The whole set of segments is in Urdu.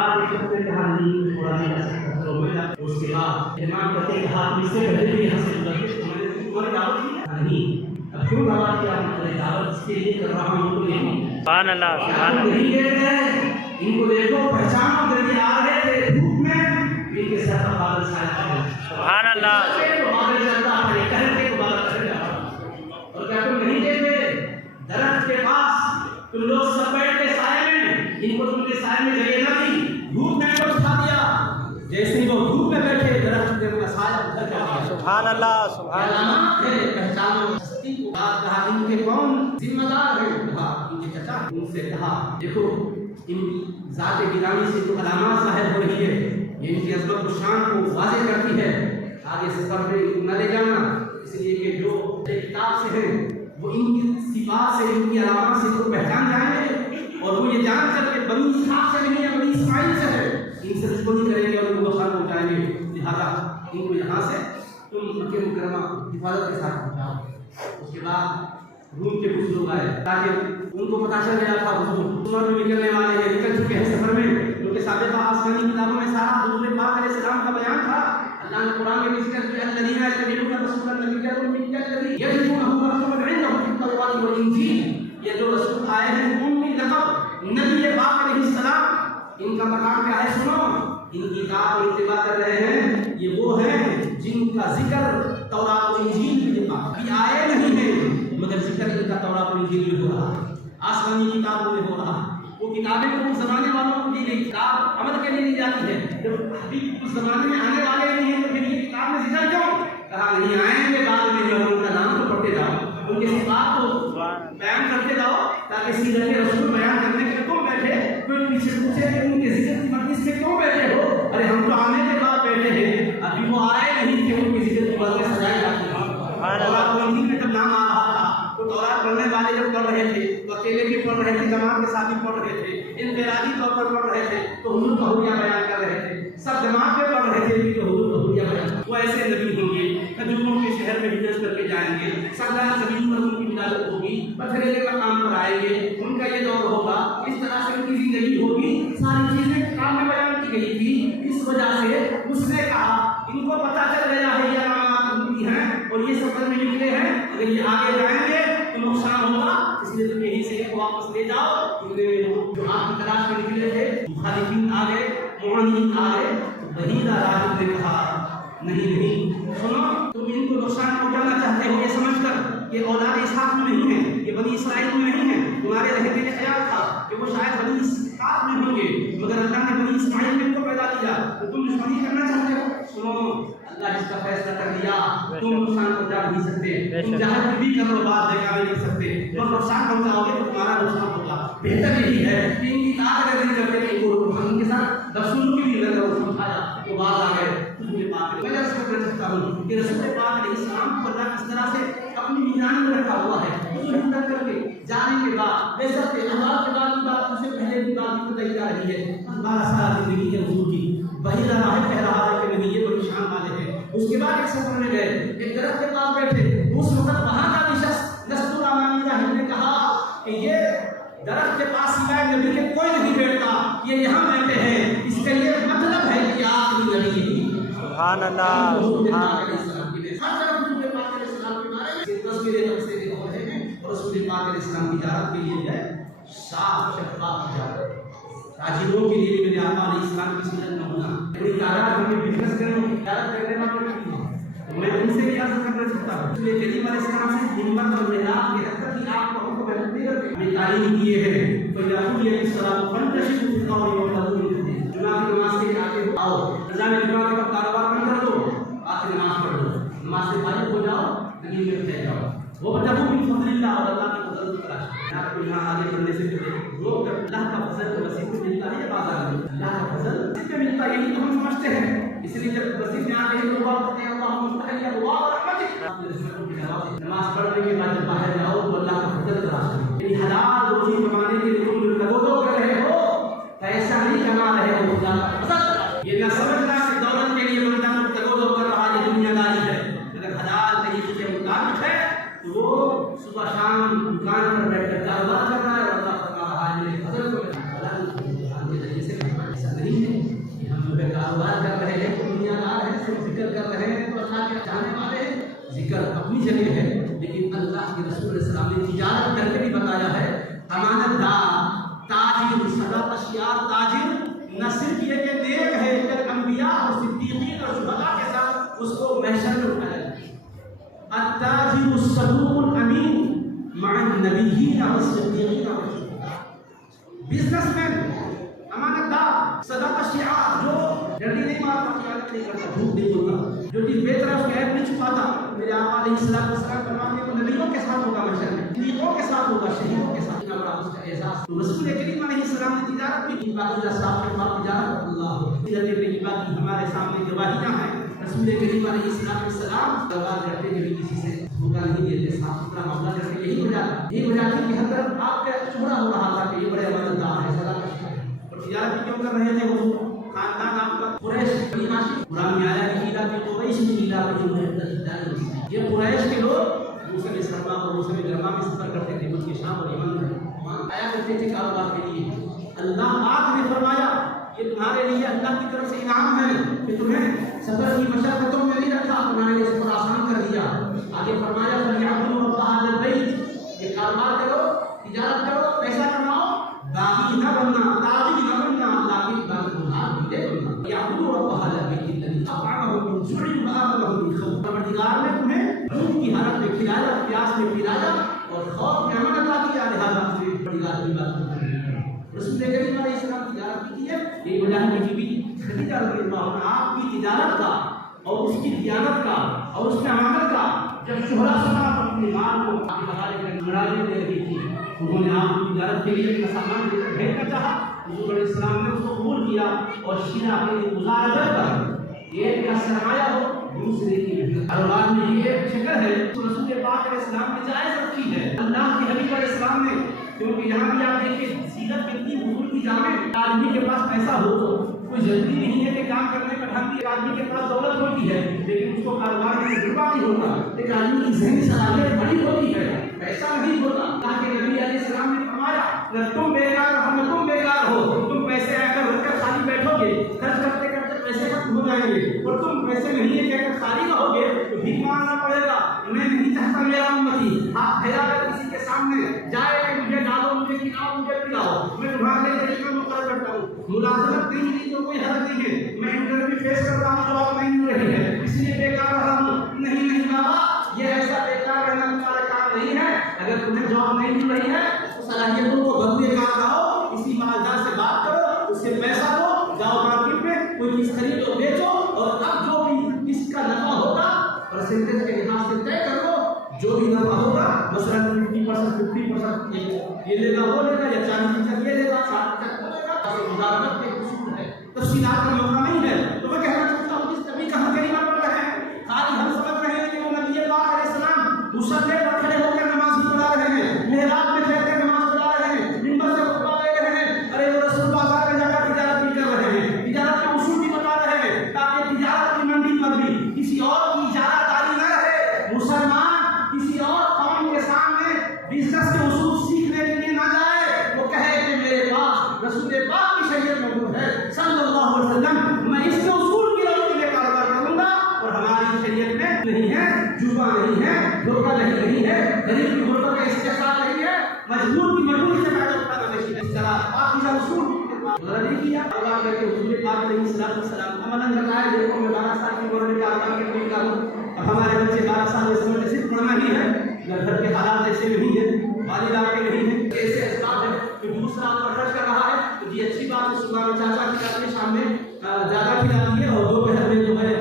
بعد ایک نے کہا نہیں تھوڑا نہیں جا سکتا تو میں اس کے بعد امام کہتے ہیں کہ ہاتھ اس سے پہلے بھی یہاں سے گزرتے تو میں نے تمہاری دعوت کی نہیں اب کیوں دعوت کیا میں دعوت اس کے لیے کر رہا ہوں تو نہیں سبحان اللہ سبحان اللہ نہیں کہتے ہیں ان کو دیکھو پہچانو جب آ رہے تھے دھوپ میں ان کے سر کا بادل چھایا ہوا ہے سبحان اللہ بادل چلتا ہے کہتے ہیں بادل چل جاتا اور کیا تم نہیں دیکھتے درخت کے پاس تم لوگ سب بیٹھ کے سائے میں ان کو تم نے سائے میں جگہ نہ دی دھوپ میں کو اٹھا دیا جیسے وہ دھوپ میں بیٹھے درخت نے ان کا سایہ ادھر کر دیا سبحان اللہ سبحان اللہ علامات ہے پہچانو ہستی کو بات کہا ان کے کون ذمہ دار ہیں کہا ان کے چچا ان سے کہا دیکھو ان ذات گرامی سے جو علامات ظاہر ہو رہی ہے یہ ان کی عظمت و شان کو واضح کرتی ہے آگے سفر میں نہ لے جانا اس لیے کہ جو کتاب سے ہیں وہ ان کی صفات سے ان کی علامات سے تو پہچان جائیں گے اور وہ یہ جان کر کے بنی اسحاق سے نہیں ہے بنی اسماعیل سے ہے ان سے دشمنی کریں گے اور ان کو خان پہنچائیں گے لہٰذا ان کو یہاں سے تم مکہ مکرمہ حفاظت کے ساتھ پہنچاؤ اس کے بعد روم کے کچھ لوگ آئے تاکہ ان کو پتہ چل گیا تھا عمر میں نکلنے والے ہیں نکل چکے ہیں سفر میں کیونکہ سابقہ آسمانی کتابوں میں سارا حضور پاک علیہ السلام کا بیان تھا اللہ نے قرآن میں ذکر کیا الذین یتبعون الرسول النبی الذی یجدونه مکتوبا عندهم فی التوراۃ والانجیل یہ جو رسول آئے ہیں امی لقب نبی پاک علیہ السلام ان کا مقام کیا ہے سنو ان کی کتاب پر اتباع کر رہے ہیں یہ وہ ہیں جن کا ذکر تورات و انجیل میں ابھی آئے نہیں ہیں مگر ذکر ان کا تورات و انجیل میں ہو رہا ہے آسمانی کتابوں میں ہو رہا ہے وہ کتابیں تو اس زمانے والوں کو دی گئی کتاب عمل کے لیے دی جاتی ہے جب ابھی اس زمانے میں آنے والے نہیں ہیں تو پھر یہ کتاب میں ذکر کیوں کہا نہیں آئیں گے بعد میں لوگوں کا نام تو پڑھتے جاؤ ان کی صفات کو بیان کرتے جاؤ تاکہ سیرت رسول بیان کرنے کے تم بیٹھے کوئی پیچھے پوچھے کہ ان کے ذکر کی مجلس سے کیوں بیٹھے ہو ارے ہم تو آنے کے بعد بیٹھے ہیں ابھی وہ آئے نہیں کہ ان کی ذکر کی مجلس سجائی جاتی ہے تورات و انجیل میں جب نام آ رہا تھا تو تورات پڑھنے والے جب پڑھ رہے تھے تو اکیلے بھی پڑھ رہے تھے جماعت کے ساتھ بھی پڑھ رہے تھے انفرادی طور پر پڑھ رہے تھے تو حضور کا حلیہ بیان کر رہے تھے سب جماعت میں پڑھ رہے تھے تو حضور کا حلیہ بیان وہ ایسے نبی ہوں گے کھجوروں کے شہر میں ہجرت کر کے جائیں گے سردار زمین پر ان کی ولادت ہوگی پتھریلے کا کام پر آئیں گے ان کا یہ دور ہوگا اس طرح سے ان کی زندگی ہوگی ساری چیزیں کام میں بیان کی گئی تھی اس وجہ سے اس نے کہا ان کو پتہ چل گیا ہے یہ علامات ہوتی ہیں اور یہ سفر میں نکلے ہیں اگر یہ آگے جائیں گے تو نقصان ہوگا اس لیے تم یہیں سے واپس لے جاؤ جو آپ کی تلاش میں نکلے تھے مخالفین آ گئے معاندین آ گئے وحیدہ راہب نے کہا نہیں سنو تم ان کو نقصان پہنچانا چاہتے ہو یہ سمجھ کر یہ اولاد اسحاق میں نہیں ہے یہ بنی اسرائیل میں نہیں ہے تمہارے رہنے کا خیال تھا کہ وہ شاید بنی اسحاق میں ہوں گے مگر اللہ نے بنی اسماعیل میں ان کو پیدا کیا تو تم دشمنی کرنا چاہتے ہو سنو اللہ جس کا فیصلہ کر دیا تم نقصان پہنچا نہیں سکتے تم جہاں بھی کر لو بات دیکھا نہیں کر سکتے تم نقصان پہنچاؤ گے تو تمہارا نقصان ہوگا بہتر یہی ہے کہ ان کی اطاعت اگر نہیں کرتے کہ ان کو ہم ان کے ساتھ رسول کی بھی نظر سمجھایا تو بات آ گئے میں عرض کرنا چاہتا ہوں کہ رسول پاک علیہ السلام کو اللہ کس طرح سے اپنی میزان میں رکھا ہوا ہے اس ہجرت کر کے جانے کے بعد بے سب کے احوال کے بعد کی بات اس سے پہلے کی بات بھی بتائی جا رہی ہے 12 سال زندگی ہے حضور کی وہی راہ کہہ رہا ہے کہ نہیں یہ بڑی شان والے ہیں اس کے بعد ایک سفر میں گئے ایک درخت کے پاس بیٹھے اس وقت وہاں کا بھی شخص نسط الامانی راہب نے کہا کہ یہ درخت کے پاس سوائے نبی کے کوئی نہیں بیٹھتا یہ یہاں بیٹھے ہیں اس کا یہ مطلب ہے کہ آخری نبی ہے سبحان اللہ سبحان رسول پاک علیہ السلام کی تجارت کے لیے ہے صاف شفاف تجارت تاجروں کے لیے میرے آقا علیہ السلام کی سنت نہ ہونا بڑی تعداد میں بزنس کرنے تجارت کرنے والے میں ان سے کیا کرنا چاہتا ہوں اس لیے کریم علیہ السلام سے ہمت اور محنت کے حد تک آپ کو حکم کرتے ہیں ہمیں تعلیم کیے ہیں فیاقول علیہ السلام فانتشروا فی الارض وابتغوا من فضله جمعہ کی نماز کے آگے آؤ نظام جمعہ کے وقت کاروبار بند کر دو آخر نماز پڑھ لو نماز سے فارغ ہو جاؤ زمین میں بیٹھ جاؤ وابتغوا من فضل اللہ اور اللہ کے فضل کی تلاش کرو آپ کو یہاں آگے بڑھنے سے پہلے لوگ اللہ کا فضل تو نصیب میں ملتا ہے بازار میں اللہ کا فضل نصیب میں ملتا ہے یہی تو ہم سمجھتے ہیں اس لیے جب نصیب میں آتے ہیں تو دعا کرتے ہیں اللہم افتح لی ابواب رحمتک نماز پڑھنے کے بعد جب باہر جاؤ تو اللہ کا فضل تلاش کرو یعنی حلال روزی کمانے کے لیے تم لگو کر رہے ہو ایسا نہیں کما رہے ہو خدا کا فضل یہ نہ سمجھنا کہ دولت کے لیے بندہ لگو کر رہا ہے دنیا داری ہے اگر حلال طریقے کے مطابق ہے تو وہ صبح شام دکان پر بیٹھ کر کاروبار کر رہا ہے اور اللہ فرما رہا ہے میرے فضل کو ایسا نہیں سے ذکر کر رہے ہیں تو اللہ کے چاہنے والے ہیں. ذکر اپنی جگہ ہے لیکن اللہ کے رسول علیہ السلام نے تجارت کر کے بھی بتایا ہے. امانت دار تاجر صدقہ اشیاء تاجر نہ صرف یہ کہ نیک ہے بلکہ انبیاء اور صدیقین اور شہداء کے ساتھ اس کو محشر میں اٹھایا جائے. التاجر الصدوق الامین مع النبیین والصدیقین والشہداء. بزنس مین امانت دار صدقہ اشیاء جو ڈنڈی نہیں مارتا خیانت نہیں کرتا جھوٹ نہیں بولتا جو چیز بیچ رہا ہے اس کے عیب نہیں چھپاتا. میرے آقا علیہ السلام فرماتے ہیں وہ نبیوں کے ساتھ ہوگا محشر میں صدیقوں کے ساتھ ہوگا شہیدوں کے ساتھ. اس کا احساس تو رسول کریم علیہ السلام نے تجارت بھی کی. باقی صاحب کے پاس تجارت اللہ سیرت طیبہ کی ہمارے سامنے گواہیاں ہیں. رسول کریم علیہ السلام دربار کرتے کبھی کسی سے دھوکہ نہیں دیتے صاف ستھرا معاملہ کرتے. یہی وجہ تھی کہ ہر طرف آپ کا چہرہ ہو رہا تھا کہ یہ بڑے امانت دار ہے سزا کا شکار ہے. اور تجارت بھی کیوں کر رہے تھے وہ خاندان آپ کا قریش بنی ہاشم قرآن میں آیا کہ عیلا کی قریش میں عیلا کی جو ہے یہ قریش کے لوگ موسم سرما اور موسم گرما میں سفر کرتے تھے. ان کی شام اور یمن میں آیا کرتے تھے کاروبار کے لیے. اللہ آپ نے فرمایا یہ تمہارے لیے اللہ کی طرف سے انعام ہے کہ تمہیں سفر کی مشقتوں میں نہیں رکھا تمہارے لیے سفر آسان کر دیا. آگے فرمایا فَلْيَعْبُدُوا رَبَّ هَٰذَا الْبَيْتِ یہ کاروبار کرو تجارت کرو پیسہ کماؤ باغی نہ بننا تاجر نہ بننا اللہ کی عبادت گزار بندے بننا. يَعْبُدُوا رَبَّ هَٰذَا الْبَيْتِ الَّذِي أَطْعَمَهُم مِّن جُوعٍ وَآمَنَهُم مِّنْ خوف. پروردگار نے تمہیں بھوک کی حالت میں کھلایا پیاس میں پلایا اور خوف میں امن عطا کیا لہٰذا پروردگار کی عبادت کرنا. رسول کریم علیہ السلام تجارت کی ہے. یہ وجہ ہے کہ خدیجہ رضی اللہ عنہا آپ کی تجارت کا اور اس کی دیانت کا اور اس میں امانت کا جب شہرا سنا اپنے مال کو آپ کے حوالے کر مراجعے دے رہی تھی انہوں نے آپ کی تجارت کے لیے اپنا سامان بھیجنا چاہا. حضور علیہ السلام نے اس کو قبول کیا اور شیرہ کے لیے گزارا کر ایک کا سرمایہ ہو دوسرے کی محنت. کاروبار میں یہ ایک شکل ہے تو رسول پاک علیہ السلام نے جائز رکھی ہے. اللہ کے حبیب علیہ السلام نے کیونکہ یہاں بھی آپ دیکھیں سیرت کتنی حضور کی جامع. آدمی کے پاس پیسہ ہو تو کوئی ضروری نہیں ہے کہ کام کرنے کا ڈھنگ بھی. آدمی کے پاس دولت ہوتی ہے لیکن اس کو کاروبار میں تجربہ نہیں ہوتا. ایک آدمی کی ذہنی صلاحیت بڑی ہوتی ہے پیسہ نہیں ہوتا. اللہ کے نبی علیہ السلام نے فرمایا نہ تم بیکار ہو نہ تم بیکار ہو. تم پیسے آ کر رکھ کر خالی بیٹھو گے خرچ کرتے کرتے پیسے ختم ہو جائیں گے اور تم پیسے نہیں ہے کہہ کر خالی رہو گے تو بھیک مانگنا پڑے گا. میں نہیں چاہتا میرا امتی آپ پھیلا کر کسی کے سامنے جائے کہ مجھے ڈالو مجھے کھلاؤ مجھے پلاؤ. میں تمہارے لیے طریقہ مقرر کرتا ہوں. ملازمت نہیں ملی تو کوئی حرج نہیں ہے. میں انٹرویو فیس کرتا ہوں جواب نہیں مل رہی ہے اس لیے بیکار رہا ہوں. نہیں بابا یہ ایسا بیکار رہنا تمہارا کام نہیں ہے. اگر تمہیں جواب نہیں مل رہی ہے تو صلاحیتوں کو بدلے کام لاؤ کسی مالدار سے بات کرو اس سے پیسہ دو جاؤ مارکیٹ میں کوئی چیز خریدو بیچو اور اب جو بھی اس کا نفع ہوگا پرسنٹیج کے لحاظ سے طے کر لو. جو بھی نفع ہوگا مثلاً 50% یہ لے گا وہ لے گا یا 40% یہ لے گا 60% وہ لے گا. مدارت کے اصول ہے تفصیلات کا موقع نہیں ہے. تو میں کہنا چاہتا ہوں اس کبھی کہاں کریمہ پڑھ رہے ہیں خالی ہم سمجھ رہے ہیں کہ وہ نبی پاک علیہ السلام مصلی پر کھڑے ہو کر نماز ہی پڑھا رہے ہیں محراب میں بیٹھ کر نماز پڑھا رہے ہیں منبر سے خطبہ دے رہے ہیں. ارے وہ رسول پاک کا جا کر تجارت بھی کر رہے ہیں تجارت کے اصول بھی بتا رہے ہیں تاکہ تجارت کی منڈی پر بھی کسی اور کی اجارہ داری نہ رہے. مسلمان کسی اور قوم کے سامنے بزنس کے اصول سیکھنے کے لیے نہ جائے. وہ کہے کہ میرے پاس رسول پاک کی شریعت موجود ہے صلی اللہ علیہ وسلم میں اس کے اصول کی روشنی میں کاروبار کروں گا اور ہماری شریعت میں نہیں ہے جوا نہیں ہے دھوکہ نہیں ہے غریب کی غربت کا استحصال نہیں ہے مجبور کی مجبوری سے فائدہ اٹھانا نہیں ہے. اس طرح پاکیزہ اصول غلطی کیا کاروبار کر کے حضور پاک علیہ السلام عملاً بتایا دیکھو میں 12 سال کی عمر میں کاروبار کرنے کا ہوں. اب ہمارے بچے 12 سال اس میں صرف پڑھنا ہی ہے. گھر کے حالات ایسے نہیں ہیں والد آپ کے نہیں ہیں ایسے اسباب ہے کہ دوسرا آپ پر خرچ کر رہا ہے تو یہ اچھی بات ہے. صبح میں چاچا کھلاتے ہیں شام میں زیادہ کھلاتی ہے اور دوپہر میں جو ہے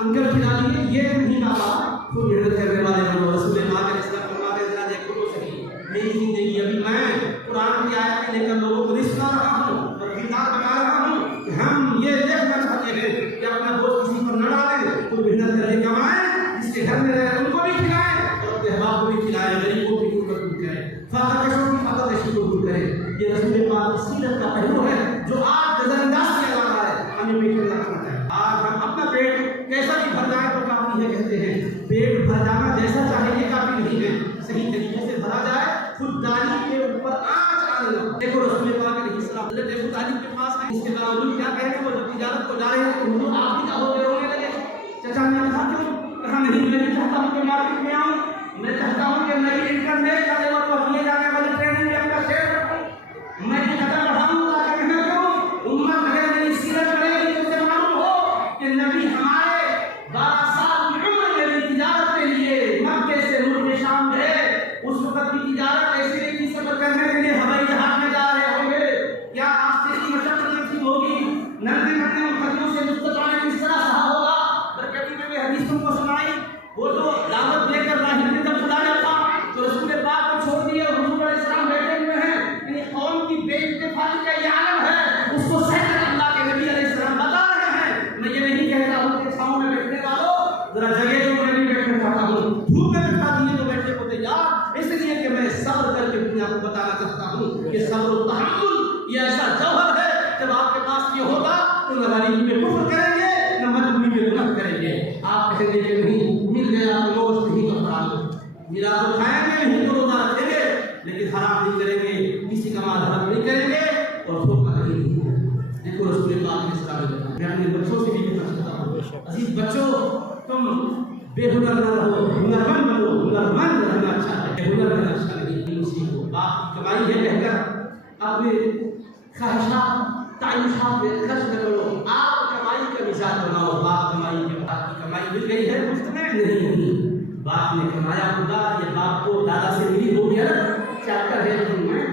انکل کھلاتی ہے. یہ نہیں بابا تو محنت کرنے والے ہم رسول پاک علیہ السلام فرماتے ہیں ذرا دیکھو تو صحیح میری زندگی ابھی میں قرآن کی آیت لے کر لوگوں کو رسک لا رہا ہوں اور کتاب بتا رہا ہوں کہ ہم یہ دیکھنا چاہتے ہیں کہ اپنا بوجھ کسی پر نہ ڈالیں کوئی محنت کر کے کمائیں جس کے گھر میں رہے ان کو بھی کھلائیں اور اپنے احباب کو بھی کھلائیں غریبوں کی خدمت بھی کریں فقر کشوں کی فقر کشی کو دور کریں. یہ رسول پاک کی سیرت کا پہلو ہے جو آج نظر انداز کیا جا رہا ہے. ہمیں بھی کرنا چاہیے. آج ہم اپنا پیٹ کیسا بھی بھر جائے تو کافی ہے کہتے ہیں. پیٹ بھر جانا جیسا چاہے یہ کافی نہیں ہے. صحیح طریقے سے بھرا جائے خودداری کے اوپر آنچ آنے لگا. دیکھو رسول پاک علیہ السلام حضرت ابو طالب کے پاس آئے اس کے باوجود کیا کہیں گے وہ جب تجارت کو جا رہے ہیں تو آپ بھی کیا ہو گئے رونے لگے چچا نے کہا کہا نہیں میں نہیں چاہتا ہوں کہ مارکیٹ میں آؤں, میں چاہتا ہوں کہ میں انٹرنیٹ کا لیول پر کیے جانے والی ٹریننگ میں اپنا شیئر رکھوں, میں قدر بڑھاؤں تاکہ میں کہوں امت اگر میری سیرت کرے گی تو اسے معلوم ہو کہ نبی ہمارے 12 سال کی عمر میں تجارت کے لیے مکے سے ملک شام گئے. اس وقت کی تجارت ایسی نہیں تھی, سفر کرنے کے لیے ہوائی جہاز میں جا رہے ہوں گے, کیا راستے کی مشقت نصیب ہوگی, ننگے ننگے خطوں سے مستقبل کس طرح سہا ہوگا. برکتی میں حدیث تم کو سنائی, وہ تو دعوت لے کر راہب نے جب بلایا تھا تو رسول پاک کو چھوڑ دیا, حضور علیہ السلام بیٹھے ہوئے ہیں, یہ قوم کی بے اتفاقی کا یہ عالم ہے, اس کو سہ کر اللہ کے نبی علیہ السلام بتا رہے ہیں. میں یہ نہیں کہتا ہوں کہ چھاؤں میں بیٹھنے والوں ذرا جگہ جو میں نہیں بیٹھنا چاہتا ہوں, دھوپ میں بٹھا دیے تو بیٹھنے کو تیار, اس لیے کہ میں صبر کر کے دنیا کو بتانا چاہتا ہوں کہ صبر و تحمل یہ ایسا جوہر ہے, جب آپ کے پاس یہ ہوگا تو نہ غریبی میں کفر کریں گے نہ مجبوری میں گناہ کریں گے. آپ کہیں گے کہ نہیں مل گیا تو گوشت نہیں تو حرام, میرا تو کھائیں گے نہیں تو روزہ رکھیں گے, لیکن حرام نہیں کریں گے, کسی کا مال حرام نہیں کریں گے اور دھوکہ نہیں. دیکھو رسول پاک نے اسلام میں میں اپنے بچوں سے بھی کہنا چاہتا ہوں, عزیز بچوں تم بے ہنر نہ رہو, ہنرمند بنو, ہنرمند رہنا اچھا ہے, ہنر رہنا اچھا نہیں. سیکھو, باپ کی کمائی ہے کہہ کر اپنے خواہشات تعیشات میں خرچ نہ کرو, آپ کمائی کا مثال بناؤ. باپ کمائی کے باپ کی کمائی مل گئی ہے مفت میں نہیں, باپ نے کمایا خدا, یہ باپ کو دادا سے ملی ہو گیا چاہتا ہے تو میں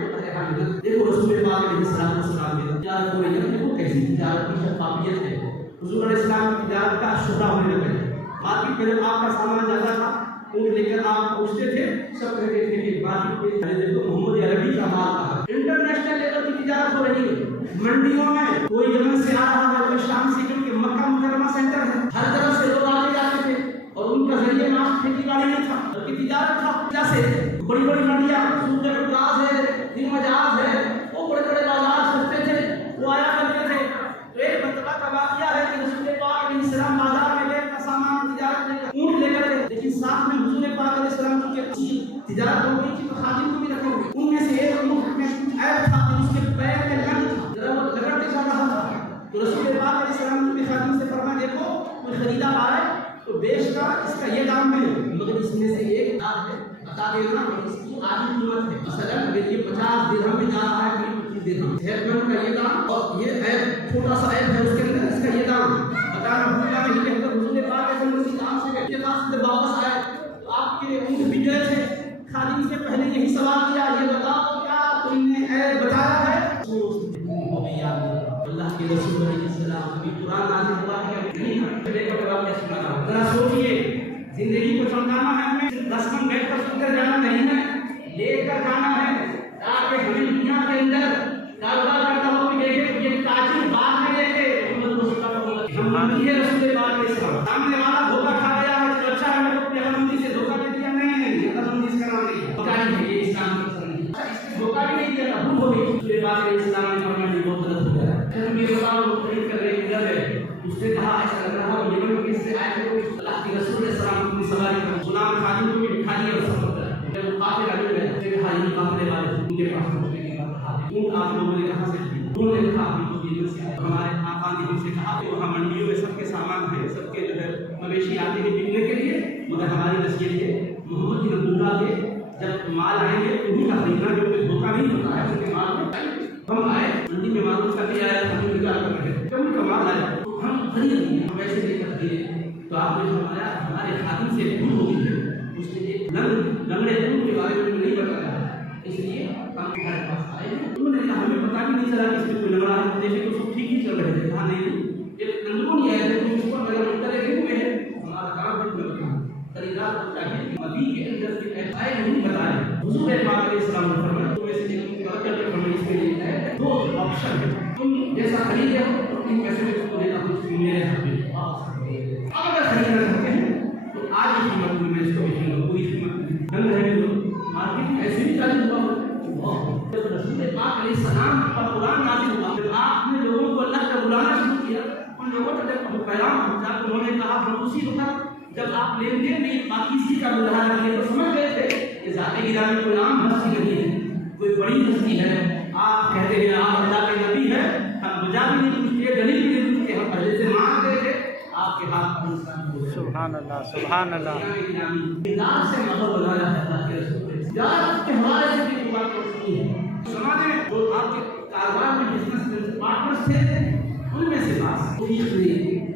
دیکھو رسول پاک علیہ السلام نے تجارت کو یہ دیکھو کیسی تجارت کی شفافیت ہے. حضور علیہ السلام کی تجارت کا شہرا ہونے لگا, مارکیٹ میں جب آپ کا سامان جاتا تھا اونٹ لے کر آپ پوچھتے تھے, سب کہتے تھے کہ مارکیٹ میں دیکھو محمد عربی کا مال کہا. انٹرنیشنل لیول کی تجارت ہو رہی ہے, منڈیوں میں کوئی یمن سے آ رہا ہے, کوئی شام سے, کیونکہ مکہ مکرمہ سینٹر ہے, ہر طرف سے لوگ آتے جاتے تھے اور ان کا ذریعہ معاش کھیتی باڑی نہیں تھا بلکہ تجارت تھا. جیسے بڑی بڑی منڈیاں سوق الراز ہے, دل مجاز ہے, وہ بڑے بڑے بازار سستے تھے, وہ آیا کرتے تھے. تو ایک مرتبہ کا واقعہ ہے کہ رسول پاک علیہ السلام بازار میں گئے, اپنا سامان تجارت لے کر اونٹ لے کر گئے, لیکن ساتھ میں حضور پاک علیہ السلام کی تجارت ہو گئی تھی تو خادم کو بھی رکھو گے. ان میں سے ایک اونٹ میں کچھ عیب تھا, اس کے پیر میں لگ تھا, ذرا وہ لگڑتے چل رہا تھا. تو رسول پاک علیہ السلام نے خادم سے فرمایا دیکھو کوئی خریدار آئے تو بیچ کا اس کا یہ دام ہے, مگر اس میں سے ایک دام ہے بتا دینا, اس کی آدھی قیمت ہے. مثلا اگر یہ 50 درہم میں جا رہا ہے کہ 25 درہم, صحت مند کا یہ دام اور یہ عیب چھوٹا سا عیب ہے اس کے اندر, اس کا یہ دام بتانا بھولنا نہیں. کہہ کر حضور پاک علیہ السلام اسی دام سے کے پاس سے واپس آئے تو آپ کے اونٹ بک گئے تھے. خادم سے پہلے یہی سوال کیا, یہ بتاؤ کیا تم نے عیب بتایا ہے؟ اللہ کے رسول علیہ السلام ابھی قرآن نازل ہوا ہے نہیں, ذرا سوچیے, زندگی کو چمکانا ہے, ہمیں رسم بیٹھ کر سن کر جانا نہیں ہے, لے کر جانا ہے تاکہ ہمیں دنیا کے اندر کاروبار کرتا ہو کہ دیکھے یہ تاجر بعد میں دیکھے محمد رسول اللہ ہم مانتی ہے رسول پاک علیہ السلام. سامنے والا دھوکہ کھا گیا ہے تو اچھا ہے میں تو پیغمبری سے دھوکہ دے دیا, نہیں یہ پیغمبری اس کا نام نہیں ہے, دھوکہ نہیں ہے, یہ اسلام کا پسند نہیں ہے. اس نے دھوکہ بھی نہیں دیا, قبول ہو گئی. رسول پاک علیہ السلام نے فرمایا یہ بہت غلط ہو گیا, پھر یہ بتاؤ وہ خرید کر ایک ادھر ہے, اس نے کہا ایسا لگ رہا ہے یمن کے سے آئے تھے, اللہ کے رسول علیہ السلام کی سواری پر غلام خادم کو بھی بٹھا دیا اور سفر کر جب وہ قافلہ آگے گئے تو کہا یہ قافلے والے ان کے پاس پہنچنے کی بات کہا, ان آپ لوگوں نے کہاں سے کی, انہوں نے کہا ہم تو یمن سے آئے. ہمارے آقا نے ہم سے کہا کہ وہاں منڈیوں میں سب کے سامان ہیں, سب کے جو ہے مویشی آتے ہیں بکنے کے لیے, مگر ہماری نصیحت ہے محمد بن عبداللہ کے جب مال آئیں گے انہیں کا خریدنا, جو کوئی دھوکہ نہیں ہوتا ہے ان کے مال میں. ہم آئے منڈی میں معلوم کر کے آئے, ہم انتظار کر رہے ہیں جب ان کا مال آئے تو ہم خرید لیے, ہم ایسے نہیں کر دیے. تو آپ نے فرمایا ہمارے خادم سے بھول ہو گئی ہے, اس نے ایک لنگڑے دودھ کے بارے میں نہیں بتایا, اس لیے ہم تمہارے پاس آئے. انہوں نے کہا ہمیں پتہ بھی نہیں چلا کہ اس میں کوئی لنگڑا ہے, دیکھے تو سب ٹھیک ہی چل رہے تھے. کہا نہیں ایک اندرونی آئے تھے اس پر اگر اترے گئے ہوئے ہیں, ہمارا کام ہے خریدار کو چاہیے مدی کے اندر کے ایسائے نہیں بتائے. حضور پاک علیہ السلام نے فرمایا تو ایسے ایک کلچر کے فرمایا اس کے لیے ہے دو آپشن ہے, تم جیسا خریدے ہو تو ان پیسے میں اس کو دینا کچھ میرے ہاتھ میں اگر خریدنا چاہتے ہیں تو آج کی قیمت میں اس کو بیچوں گا, پوری قیمت دن رہے گا. مارکیٹ میں ایسے بھی چالیس ہوا, جب رسول پاک علیہ السلام کا قرآن نازل ہوا, جب آپ نے لوگوں کو اللہ کا بلانا شروع کیا, ان لوگوں کو جب پیغام پہنچا تو انہوں نے کہا ہم اسی وقت جب آپ لین دین میں پاکیزگی کا مظاہرہ کیے تو سمجھ گئے تھے کہ ذات گرامی کوئی عام ہستی نہیں ہے, کوئی بڑی ہستی ہے. آپ کہتے ہیں آپ اللہ کے نبی ہیں, ہم بجا بھی نہیں پوچھتے, دلیل بھی نہیں پوچھتے, ہم پہلے سے مان گئے تھے, آپ کے ہاتھ پر انسان ہو سبحان اللہ سبحان اللہ کردار سے مغرب بنایا ہے اللہ کے رسول نے، تجارت کے حوالے سے بھی بات ہوتی ہے. سماج میں جو آپ کے کاروبار میں بزنس پارٹنرز تھے ان میں سے بعض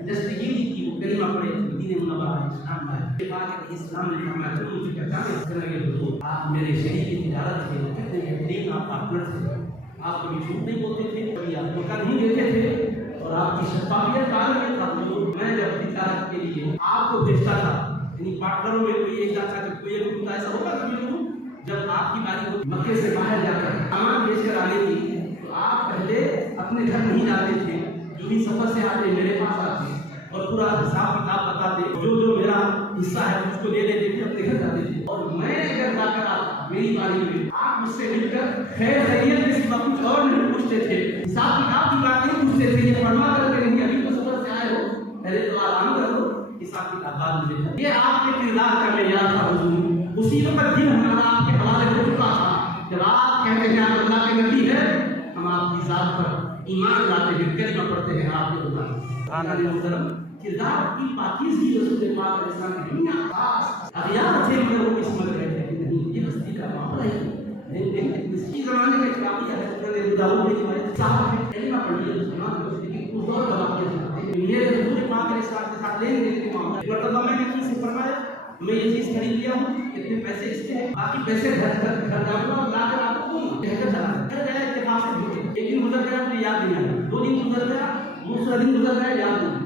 دستگیری کی وہ کلمہ پڑھے مدینہ منورہ اسلام لائے. کہ اسلام نے فرمایا تم مجھے پہچانے اس طرح کے حضور آپ میرے شریک کی تجارت تھے کتنے بہترین آپ پارٹنر تھے. آپ کبھی جھوٹ نہیں بولتے تھے، کبھی آپ دھوکہ نہیں دیتے تھے، اور آپ کی شفافیت کا عالم یہ تھا حضور میں جب تجارت کے لیے آپ کو بھیجتا تھا یعنی پارٹنروں میں کوئی ایک جاتا کہ کوئی ایک ہوتا ایسا ہوگا کبھی حضور جب آپ کی باری ہو مکے سے باہر جا کر سامان بیچ کر آنے کی تو آپ پہلے اپنے گھر نہیں جاتے تھے، جو بھی سفر سے آتے میرے پاس آتے اور پورا حساب کتاب بتاتے، جو میرا حصہ ہے اس کو دے دیتے تھے، اپنے گھر جاتے تھے. اور میں اگر جا کر آتا میری باری میں آپ مجھ سے مل کر خیر خیریت کے سوا کچھ اور نہیں پوچھتے تھے، حساب کتاب کی بات نہیں پوچھتے تھے، یہ پڑھوا کر کے نہیں ابھی تو سفر سے آئے ہو پہلے تو آرام کر لو حساب کتاب بعد میں دیکھا. یہ آپ کے کردار کا معیار تھا حضور. اسی وقت دن ہمارا آپ کے حوالے ہو چکا تھا جب آپ کہتے ہیں آپ اللہ کے نبی ہے، ہم آپ کی ذات پر ایمان لاتے ہیں، کلمہ پڑھتے ہیں آپ کے خدا. کردار کی پاکیزگی رسول پاک علیہ السلام کی دنیا خاص اغیار تھے مگر وہ قسمت رہتے کہ نہیں یہ بستی کا معاملہ ہے. لیکن اس کی زمانے میں کافی ہے حضرت داؤد کی روایت صاحب نے کلمہ پڑھی ہے مسلمان لیکن اس دور کا واقعہ ہے یہ رسول پاک علیہ السلام کے ساتھ لین دین کا معاملہ. مرتبہ میں نے کسی سے فرمایا میں یہ چیز خرید لیا ہوں اتنے پیسے اس کے ہیں باقی پیسے گھر جاؤں گا اور لا کر آپ کو کہہ کر چلا گھر گیا اتفاق سے بھیجے. ایک دن گزر گیا مجھے یاد نہیں آیا، 2 دن گزر گیا، دوسرا دن گزر گیا یاد نہیں،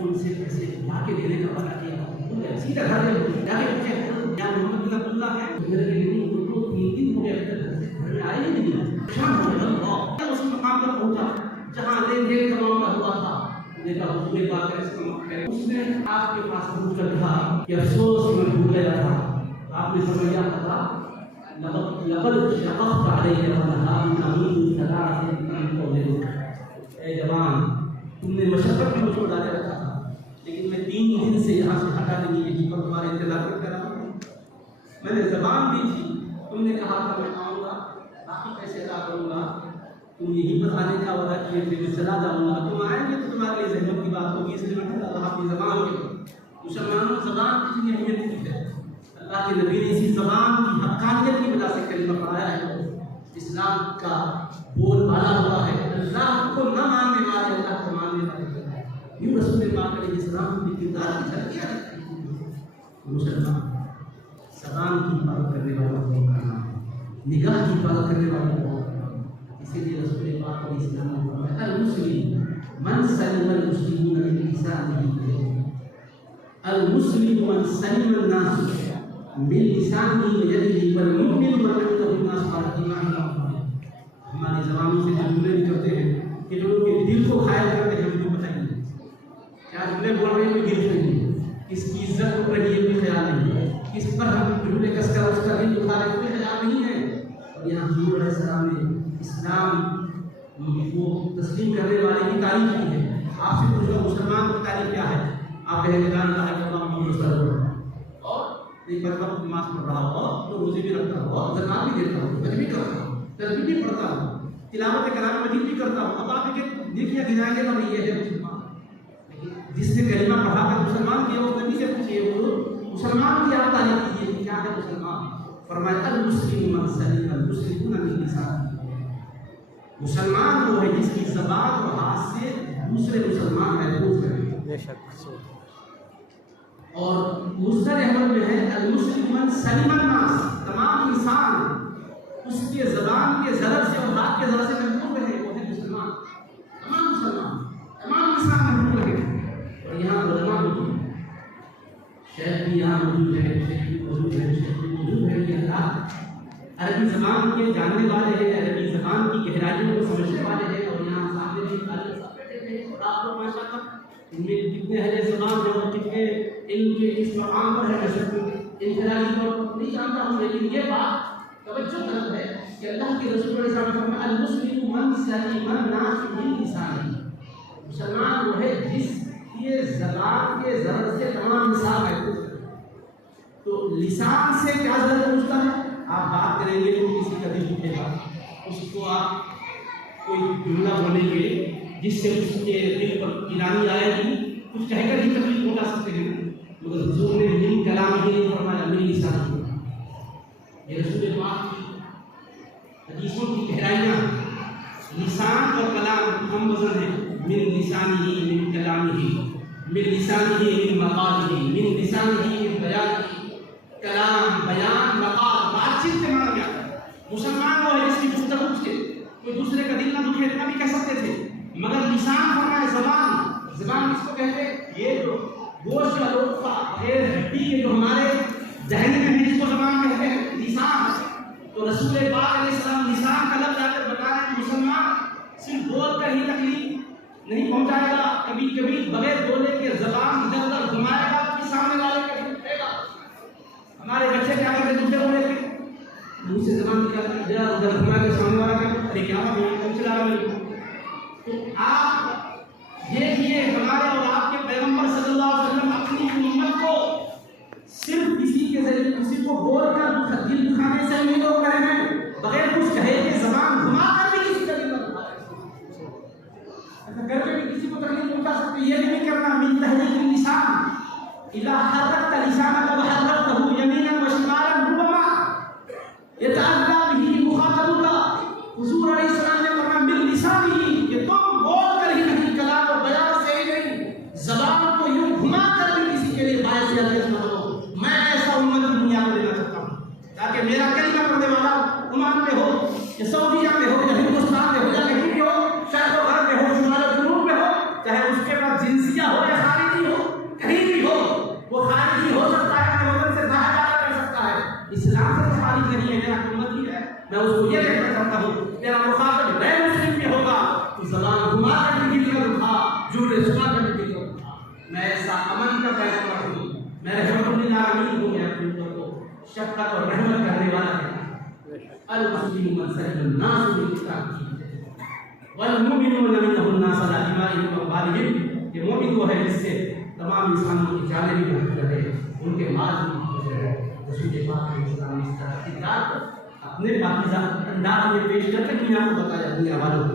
ان سے پیسے لا کے دینے کا وعدہ کیا سیدھا گھر میں جا کے پوچھے کیا محمد بن عبداللہ ہے میرے لیے 2-3 دن ہو گئے گھر میں آئے ہی نہیں. شام ہو گیا اس مقام پر پہنچا جہاں لین دین کا معاملہ ہوا تھا. دیکھا حضور پاک علیہ اس نے آپ کے پاس پوچھ کر کہا کہ افسوس میں بھول گیا تھا. آپ نے سمجھا تھا لقد شققت علیہ ونهارنا منذ 3 اے جوان تم نے مشقت میں مجھ کو ڈالے رکھا تھا لیکن میں 3 دن سے یہاں سے ہٹا نہیں یہیں پر تمہارے انتظار کر رہا ہوں. میں نے زبان دی تھی، تم نے کہا تھا میں آؤں گا باقی پیسے ادا کروں گا، تم یہیں پر آنے کا وعدہ کیے تھے میں چلا جاؤں گا، تم آئیں گے تو تمہارے لیے زحمت کی بات ہوگی اس لیے میں اللہ اپنی زبان کے مسلمانوں زبان کی اہمیت کی ہے. اللہ کے نبی نے اسی زبان کی حقانیت کی وجہ سے کلمہ پڑھایا ہے. اسلام کا بول بالا ہوا ہے اللہ کو نہ ماننے والے اللہ کو ماننے والے ہیں. یوں رسول پاک علیہ السلام کی کردار کی جھلکیاں مسلمان زبان کی حفاظت کرنے والا کو کرنا، نگاہ کی حفاظت کرنے والا کو کرنا. اسی لیے رسول پاک علیہ السلام نے فرمایا المسلم من سلم المسلمون من لسانه المسلم من سلم الناس من لسانه ويده والمؤمن من عنده الناس على ایمانه. ہماری زبانوں سے جملے بھی کرتے ہیں کہ جو ان کے دل کو خائل کرتے ہیں ان کو پتہ نہیں کیا جملے بول رہے ہیں کوئی دل سے نہیں، کس کی عزت اٹھ رہی ہے کوئی خیال نہیں ہے، کس پر ہم جملے کس کر اس کا دل دکھا رہے کوئی خیال نہیں ہے. اور یہاں حضور علیہ السلام نے اسلام کو تسلیم کرنے والے کی تعریف کی ہے. آپ سے پوچھو مسلمان کی تعریف کیا ہے؟ آپ کہیں گے لا الہ الا اللہ محمد رسول اللہ اور ایک وقت نماز پڑھ رہا ہو اور روزے بھی رکھتا ہو اور زکات بھی دیتا ہو، حج بھی کرتا ہو، تسبیح بھی پڑھتا ہوں، تلاوت کلام مجید بھی کرتا ہوں. اب آپ دیکھیے گزائیں گے تو یہ ہے مسلمان. جس نے کلمہ پڑھا کر مسلمان کیا وہ نبی سے پوچھیے وہ مسلمان کی آپ تعریف کیجیے کیا ہے مسلمان. فرمایا المسلم من سلم المسلمون من لسانه. مسلمان وہ ہے جس کی زبان اور ہاتھ سے دوسرے مسلمان محفوظ رہے. بے شک. اور مصدر احمد میں ہے المسلم من سلم الناس، تمام انسان اس کے زبان کے ضرب سے اور ہاتھ کے ضرب سے محفوظ رہے وہ ہے مسلمان. تمام مسلمان تمام انسان محفوظ رہے. اور یہاں علماء موجود ہیں، شیخ بھی یہاں موجود ہے، شیخ بھی موجود ہے، شیخ بھی موجود ہے کہ اللہ عربی زبان کے جاننے والے ہیں، عربی زبان کی گہرائیوں کو سمجھنے والے ہیں. اور یہاں سامنے بھی طالب صاحب بیٹھے تھے اور آپ لوگ ماشاء اللہ ان میں کتنے اہل زبان ہیں اور کتنے علم کے اس مقام پر ہے انفرادی طور پر نہیں جانتا ہوں، لیکن یہ بات توجہ طلب ہے کہ اللہ کے رسول صلی اللہ علیہ وسلم فرمایا المسلم من سلم الناس من لسانه. مسلمان وہ ہے جس کی زبان کے ضرر سے تمام انسان محفوظ ہے. تو لسان سے کیا ضرر پہنچتا ہے؟ آپ بات کریں گے تو کسی کا دل دکھے گا، اس کو آپ کوئی جملہ بولیں گے جس سے اس کے دل پر گرانی آئے گی کچھ کہہ کر ہی تکلیف پہنچا سکتے ہیں، مگر حضور نے من کلام ہی نہیں فرمایا، من لسان ہی۔ یہ رسول پاک کی حدیثوں کی گہرائیاں، لسان اور کلام ہم وزن ہیں، من لسان ہی من کلام ہی، من لسان ہی من مقال ہی، من لسان ہی من بیان ہی۔ کلام، بیان، مقال، بات چیت سے مانا جاتا ہے۔ مسلمان وہ ہے جس کی گفتگو سے کوئی دوسرے کا دل نہ دکھے، اتنا بھی کہہ سکتے تھے، مگر لسان فرمائے زبان۔ زبان کس کو کہتے ہیں؟ یہ جو گوشت کا لطفہ غیر ہڈی کے جو ہمارے ذہن میں ہے، جس کو زبان کہتے ہیں، لسان۔ تو رسول پاک علیہ السلام لسان کا لفظ آ کر بتا رہے ہیں کہ مسلمان صرف بول کر ہی تکلیف نہیں پہنچائے گا، کبھی کبھی بغیر بولے کے زبان ادھر ادھر گھمائے گا، کہ سامنے والے کا دل دے گا۔ ہمارے بچے کیا کرتے دوسرے بولے تھے، منہ سے زبان نکالتے ادھر ادھر گھما کے سامنے والا کا ارے کیا بات ہے، کون چلا رہا ہے۔ تو آپ دیکھیے ہمارے اور آپ کے پیغمبر صلی اللہ علیہ وسلم اپنی امت کو صرف کسی کے ذریعے کسی کو بول کر دل دکھانے سے نہیں روک رہے ہیں، بغیر کچھ کہے کہ زبان گھما کر بھی کسی کا دل نہ دکھا رہے ہیں، کر کے بھی کسی کو تکلیف پہنچا سکتے، یہ نہیں کرنا۔ من تحریک اللسان اذا حرکت لسانک وحرکتہ یمینا وشمالا ربما یتعدی به مخاطبک۔ حضور علیہ السلام نے فرمایا من لسانہ، کہ تم بول کر ہی نہیں، کلام اور بیان سے ہی نہیں، زبان کو یوں گھما کر بھی کسی کے لیے باعث اذیت نہ ہو۔ میں ایسا امت دنیا میں دینا چاہتا ہوں تاکہ میرا کلمہ پڑھنے والا عمان میں ہو یا سعودیہ میں ہو یا ہندوستان میں ہو یا کہیں بھی ہو، شرق و غرب میں ہو، شمال و جنوب میں ہو، چاہے اس کے پاس جنسیہ ہو یا خارجی ہو، کہیں بھی ہو، وہ خارجی ہو سکتا ہے، اپنے وطن سے باہر جا کر سکتا ہے، اسلام سے تو خارج نہیں ہے، میرا امت ہی ہے۔ میں اس کو یہ دیکھنا چاہتا ہوں میرا مخاطب غیر مسلم بھی ہوگا تو زبان گھما کر بھی دل کا دکھا، جھوٹے سنا کر بھی دل کا دکھا۔ میں ایسا امن کا پیغمبر ہوں، میں رحمت للعالمین ہوں، میں اپنے امت کو شفقت اور رحمت کرنے والا ہے۔ المسلم من سلم الناس من لسانه والمؤمنون منه الناس على دمائهم واموالهم۔ یہ مومن وہ ہے جس سے تمام انسانوں کی جانیں بھی محفوظ رہے، ان کے مال بھی محفوظ رہے۔ رسول پاک علیہ السلام اس طرح کی ذات اپنے پاکیزہ انداز میں پیش کر کے دنیا کو بتایا، دنیا والوں کو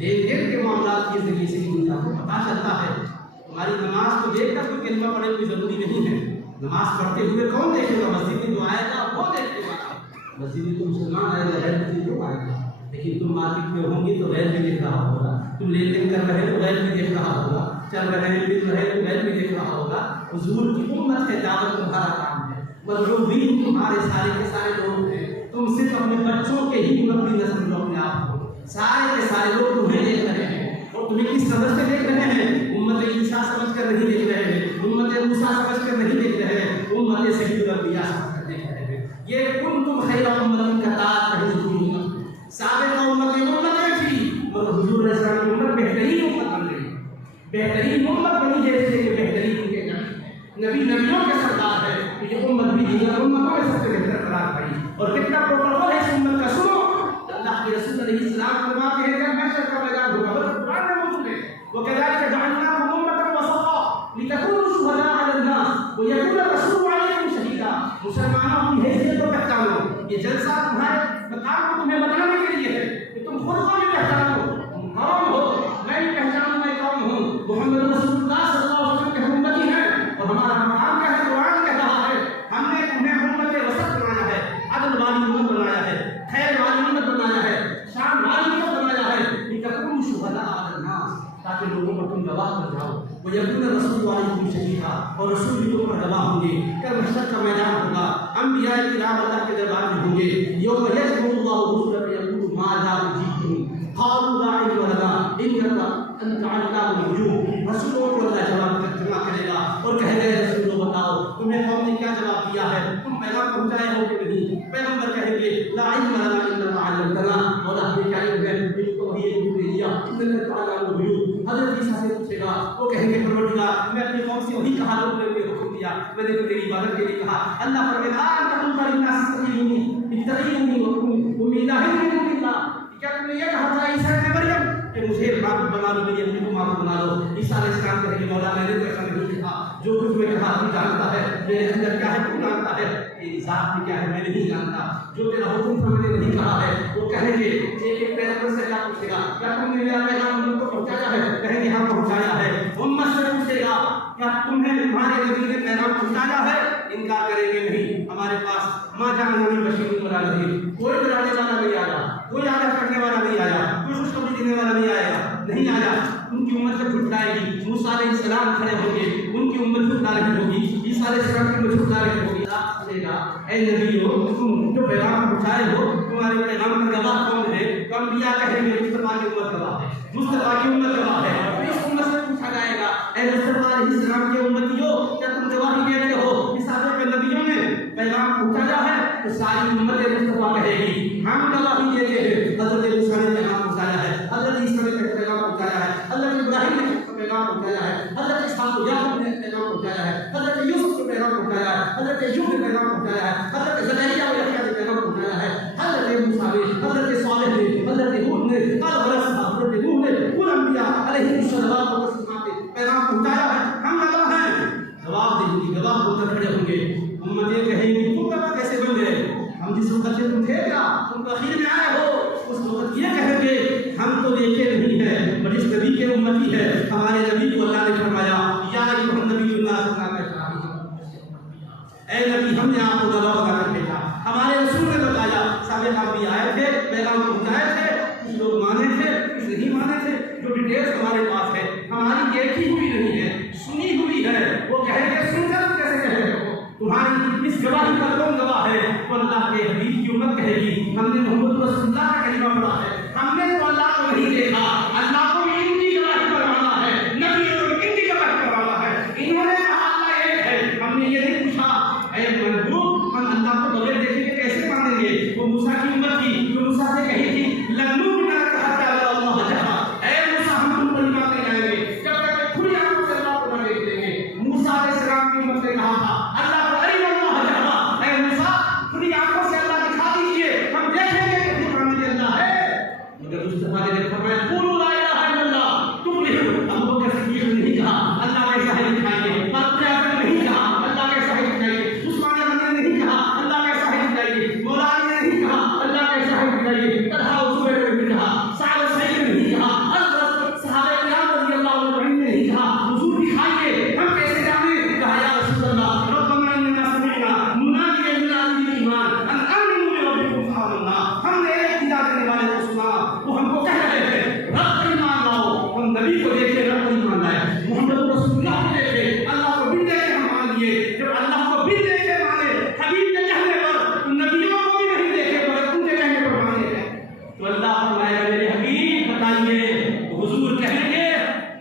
لین دین کے معاملات کے ذریعے سے دنیا کو پتہ چلتا ہے۔ ہماری نماز کو دیکھ کر کوئی کلمہ پڑھے کوئی ضروری نہیں ہے، نماز پڑھتے ہوئے کون دیکھے گا؟ مسجد میں جو آئے گا وہ دیکھے گا۔ مسجد میں تو مسلمان آئے گا، غیر مسجد کیوں آئے گا؟ لیکن تم مارکیٹ میں ہوں گی تو غیر بھی دیکھ رہا ہوگا، تم لین دین کر رہے ہو غیر بھی دیکھ رہا ہوگا، چل رہے ہیں پھر رہے تو غیر بھی دیکھ رہا ہوگا۔ حضور کی امت ہے، دعوت تمہارا کام ہے، مظلومین تمہارے سارے کے سارے لوگ ہیں، تم صرف اپنے بچوں کے ہی مربی نہ سمجھو اپنے آپ کو، سارے کے سارے لوگ تمہیں دیکھ رہے ہیں، اور تمہیں کس سمجھ سے دیکھ رہے ہیں؟ امت عیسیٰ سمجھ کر نہیں دیکھ رہے ہیں، امت موسیٰ سمجھ کر نہیں دیکھ رہے ہیں، امت سید الانبیاء سمجھ کر دیکھ رہے ہیں۔ یہ کنتم خیر امت کا تاج ہے، سابق امتیں تھی، مگر حضور علیہ السلام کی امت بہترین امت بن گئی، بہترین امت بنی ہے، اس لیے کہ بہترین ان کے نبی نبیوں کے سردار ہے، تو یہ امت بھی دیگر امتوں میں سب سے بہتر قرار پائی۔ اور کتنا پروٹوکول ہے اس امت کا، سنو اللہ کے رسول علیہ السلام فرماتے ہیں جب محشر کا میدان ہوگا، اور قرآن میں موجود ہے وَكَذَلِكَ جَعَلْنَاكُمْ أُمَّةً وَسَطًا لِتَكُونُوا شُهَدَاءَ عَلَى النَّاسِ وَيَكُونَ الرَّسُولُ عَلَيْكُمْ شَهِيدًا۔ مسلمانوں کی حیثیت کو پہچانو، یہ جلسہ تمہارے مقام کو تمہیں بتانے کے لیے ہے کہ تم خود کو بھی پہچانو، قوم ہو، میں بھی پہچانوں، میں قوم ہوں، محمد رسول اللہ صلی اللہ علیہ وسلم کے امتی ہیں، اور ہمارا مقام کیا ہے؟ قرآن کہہ رہا ہے ہم نے تمہیں امت وسط بنایا ہے، عدل والی امت بنایا ہے، خیر والی امت بنایا ہے، شان والی امت بنایا ہے، لِتَكُونُوا شُهَدَاءَ عَلَى النَّاسِ، تاکہ لوگوں پر تم گواہ بن جاؤ، وَيَكُونَ الرَّسُولُ عَلَيْكُمْ شَهِيدًا، اور رسول بھی تم پر گواہ ہوں گے۔ کل محشر کا میدان ہوگا، انبیاء کرام اللہ کے دربار میں ہوں گے، یوم یجمع اللہ الرسل فیقول ماذا اجبتم قالوا لا علم لنا انک انت علام الغیوب۔ رسولوں کو اللہ جمع کرے گا اور کہے گا رسولوں بتاؤ تمہیں قوم نے کیا جواب دیا ہے، تم پیغام پہنچائے ہو کہ نہیں؟ پیغمبر کہیں گے لا علم لنا الا ما علمتنا، اور ہمیں کیا علم ہے، جس کو وحی نے دیا، انک علام الغیوب۔ حضرت عیسیٰ سے پوچھے گا، وہ کہیں گے پروردگار میں اپنی قوم سے وہی کہا، لوگوں نے مجھے حکم دیا، میں نے تو تیری عبادت کے لیے کہا۔ اللہ فرمائے انت قلت للناس اتخذوني وامي الہین من دون اللہ، کیا تم نے یہ کہا تھا عیسیٰ ابن مریم کہ مجھے معبود بنا لو، میری اپنی کو معبود بنا لو؟ عیسیٰ علیہ السلام کہیں گے مولا میں نے تو ایسا نہیں کہا، جو کچھ میں کہا تو جانتا ہے، میرے اندر کیا ہے تو جانتا ہے، تیری ذات میں کیا ہے میں نہیں جانتا، جو تیرا حکم تھا میں نے نہیں کہا ہے۔ وہ کہیں گے ایک ایک پیغمبر سے کیا پوچھے گا، کیا تم نے میرا پیغام ان کو پہنچایا ہے؟ کہیں گے ہاں پہنچایا ہے۔ امت سے پوچھے گا کیا تمہیں تمہارے نبی نے پیغام پہنچایا ہے؟ انکار کریں گے نہیں، ہمارے پاس ماں جان نبی بشیر ولا نذیر، کوئی ڈرانے والا نہیں آیا، کوئی آگاہ کرنے والا نہیں آیا، کوئی خوشخبری دینے والا نہیں آیا۔ ان کی امت جب جھٹلائے گی، موسیٰ علیہ السلام کھڑے ہوں گے، ان کی امت جھٹلا رہی ہوگی، عیسیٰ علیہ السلام کی امت جھٹلا رہی ہوگی۔ آپ سنے گا اے نبی ہو، تم جو پیغام پہنچائے ہو، تمہارے پیغام کا گواہ کون ہے؟ تو انبیاء کہیں گے مصطفیٰ کی امت گواہ ہے، مصطفیٰ کی امت گواہ ہے۔ اس امت سے پوچھا جائے گا اے مصطفیٰ علیہ السلام کے امتیوں، کیا تم گواہی دیتے ہو کہ سابق نبیوں نے پیغام پہنچایا ہے؟ تو ساری امت مصطفیٰ کہے گی ہم گواہی دیتے ہیں، حضرت موسیٰ نے پیغام پہنچایا ہے، حضرت عیسیٰ نے پیغام پہنچایا ہے، حضرت ابراہیم نے پیغام پہنچایا ہے، حضرت اسحاق و یعقوب نے پیغام پہنچایا ہے، حضرت یوسف نے پیغام پہنچایا ہے، حضرت ایوب نے پیغام پہنچایا ہے، حضرت زکریا و یحییٰ نے پیغام پہنچایا ہے، حضرت موسیٰ نے، حضرت صالح نے، حضرت ہود نے، حضرت نوح نے، کل انبیاء علیہ الصلوۃ والتسلیمات نے پیغام پہنچایا ہے۔ ہم گواہ ہیں، گواہ دیں گے، گواہ بن کر کھڑے ہوں گے۔ امتیں کہیں گی تم گواہ کیسے بن گئے؟ ہم جس وقت سے تم تھے کیا تم تاخیر میں آئے ہو؟ اس وقت یہ کہیں گے ہم تو دیکھے نہیں ہیں، اور جس نبی کے امتی ہے، ہمارے نبی کو اللہ نے فرمایا یا ایھا النبی انا ارسلناک شاہدا، اے نبی ہم نے آپ کو گواہ بنا کر بھیجا۔ ہمارے رسول نے بتایا، سابق انبیاء آئے تھے، پیغام پہنچائے تھے، کچھ لوگ مانے تھے، کچھ نہیں مانے تھے، جو ڈیٹیلز ہمارے پاس ہے، ہماری دیکھی ہوئی نہیں ہے، سنی ہوئی ہے۔ وہ کہیں گے سن کر کیسے کہہ رہے ہو؟ تمہاری اس گواہی کا کون گواہ ہے؟ تو اللہ کے حبیب کی امت کہے گی ہم نے محمد رسول اللہ کا کلمہ پڑھا ہے، ہم نے تو اللہ کو نہیں دیکھا، اللہ کو بھی ان کی گواہی پر مانا ہے، نبیوں کو ان کی گواہی پر مانا ہے۔ انہوں نے کہا اللہ ایک ہے، ہم نے یہ نہیں پوچھا اے محبوب ہم اللہ کو بغیر دیکھے کہ کیسے مانیں گے؟ وہ موسیٰ کی امت تھی جو موسیٰ سے کہی تھی لن نؤمن لک حتی نرى اللہ جہرا، اے موسیٰ ہم تم پر ایمان نہیں لائیں گے جب تک کہ کھلی آنکھوں سے اللہ کو نہ دیکھ لیں گے۔ موسیٰ علیہ السلام کی امت نے کہا تھا اللہ کو ارنا اللہ جہرا، اے موسیٰ کھلی آنکھوں سے اللہ دکھا دیجیے، ہم دیکھیں گے کہ تم ماننے اللہ ہے۔ مگر مصطفیٰ نے فرمایا قولوا لا الہ الا اللہ تفلحوا۔ ابو بکر صدیق نے نہیں کہا اللہ کے شاہد دکھائیں گے، فاروق اعظم نے نہیں کہا اللہ کے شاہد دکھائیں گے، عثمان غنی نے نہیں کہا اللہ کے شاہد دکھائیں گے، مولا علی نے نہیں کہا اللہ کے شاہد دکھائیں گے، طلحہ و زبیر نے نہیں کہا، سعد و سعید نے نہیں کہا، حضرت صحابہ کرام رضی اللہ عنہم نے نہیں کہا حضور دکھائیے، ہم کیسے جانیں؟ کہا یا رسول اللہ ربنا اننا سمعنا منادیا ینادی بالایمان ان آمنوا بربکم فآمنا، ہم نے ایک ندا دینے والے کو سنا، وہ ہم کو کہہ رہے تھے رب کا ایمان لاؤ، ہم نبی کو دیکھے رب کا ایمان لائے، محمد رسول اللہ کو دیکھے اللہ کو بھی دیکھے ہم مان لیے۔ جب اللہ کو بھی دیکھے مانے حبیب کے کہنے پر، نبیوں کو بھی نہیں دیکھے مگر ان کے کہنے پر مانے ہیں، تو اللہ فرمائے میرے حبیب بتائیے، حضور کہیں گے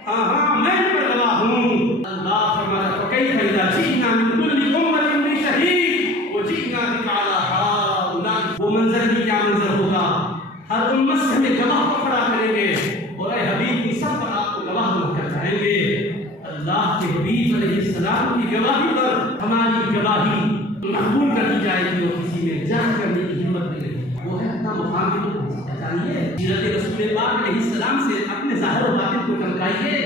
ہاں ہاں میں بھی گواہ ہوں۔ اللہ فرماتا فکیف اذا جئنا من کل امۃ بشہید وجئنا بک علی ہؤلاء، وہ منظر بھی کیا منظر ہوگا، ہر امت سے ہمیں گواہ کو کھڑا کریں گے اور اے حبیب کی سب پر آپ کو گواہ بنا کر جائیں گے۔ اللہ کے حبیب علیہ السلام کی گواہی پر ہماری گواہی مقبول کر دی جائے گی اور کسی میں جنگ کرنے کی ہمت نہیں رہے، وہ ہے اپنا مقام کی تو پہچانیے، سیرت رسول پاک علیہ السلام سے اپنے ظاہر و باطن کو چمکائیے۔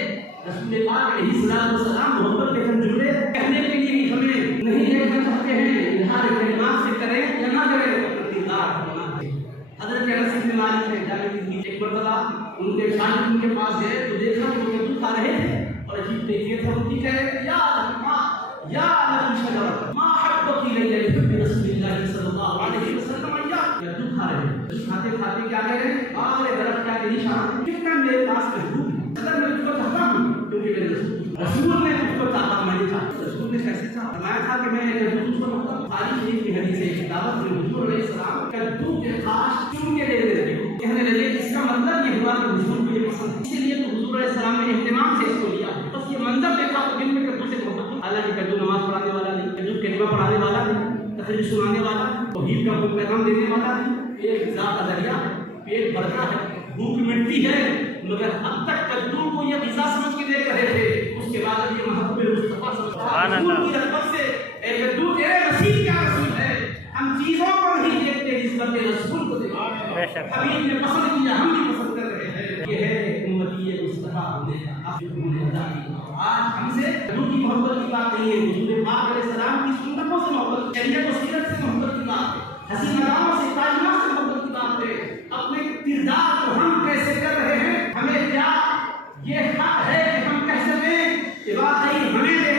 رسول پاک علیہ السلام محبت کے ہم جملے کہنے کے لیے ہی ہمیں نہیں دیکھنا چاہتے ہیں، اظہار کلمات سے کریں یا نہ کریں، کردار ہونا ہے۔ حضرت انس بن مالک ہے جابر ایک مرتبہ ان کے شاگرد ان کے پاس گئے تو دیکھا کہ وہ کدو کھا رہے تھے اور عجیب دیکھیے تھا، ان کی کہہ رہے یا لکی شجرۃ ما حبک الی حب رسول اللہ صلی اللہ علیہ وسلم، کدو کھا رہے ہیں، کھاتے کھاتے کیا کہہ رہے ہیں آرے درخت کیا تیری شان، کتنا میرے پاس محبوب ہے، اگر میں تجھ کو چاہتا ہوں کیونکہ میرے رسول نے تجھ کو چاہا، میں نے چاہا، رسول نے کیسے چاہا، فرمایا تھا کہ میں کدو تجھ کو چاہتا ہوں۔ بخاری شریف کی حدیث ہے کتابت میں حضور علیہ السلام کدو کے خاص چن کے دے دیتے، کہنے لگے اس کا مطلب یہ ہوا کہ حضور کو یہ پسند، اسی لیے تو حضور علیہ السلام نے اہتمام سے اس کو لیا، بس یہ منظر دیکھا تو دل میں کدو سے محبت ہوئی۔ حالانکہ کدو نماز پڑھانے والا نہیں، کدو کلمہ پڑھانے والا نہیں، تقریر سنانے والا، توحید کا کوئی پیغام دینے والا نہیں، ایک غذا کا ذریعہ، پیٹ بھرتا ہے، بھوک مٹتی ہے، مگر اب تک کدو کو یہ غذا سمجھ کے دیکھ رہے تھے، اس کے بعد اب یہ محبوب مصطفیٰ سمجھتا ہے حضور کی رحمت سے اے کدو تیرے نصیب کیا نصیب ہے، ہم چیزوں کو نہیں دیکھتے نسبت رسول کو دیکھتے ہیں، حبیب نے پسند کیا ہم بھی پسند کر رہے ہیں، یہ ہے امتی مصطفیٰ ہونے کا۔ آج ہم سے کدو کی محبت کی بات نہیں ہے، حضور پاک علیہ السلام کی سنتوں سے محبت، شریعت و سیرت سے محبت کی بات ہے، حسین اداؤں سے تعلیمات سے محبت کی بات ہے، اپنے کردار کو ہم کیسے کر رہے ہیں، ہمیں کیا یہ حق ہے کہ ہم کہہ سکیں کہ واقعی ہمیں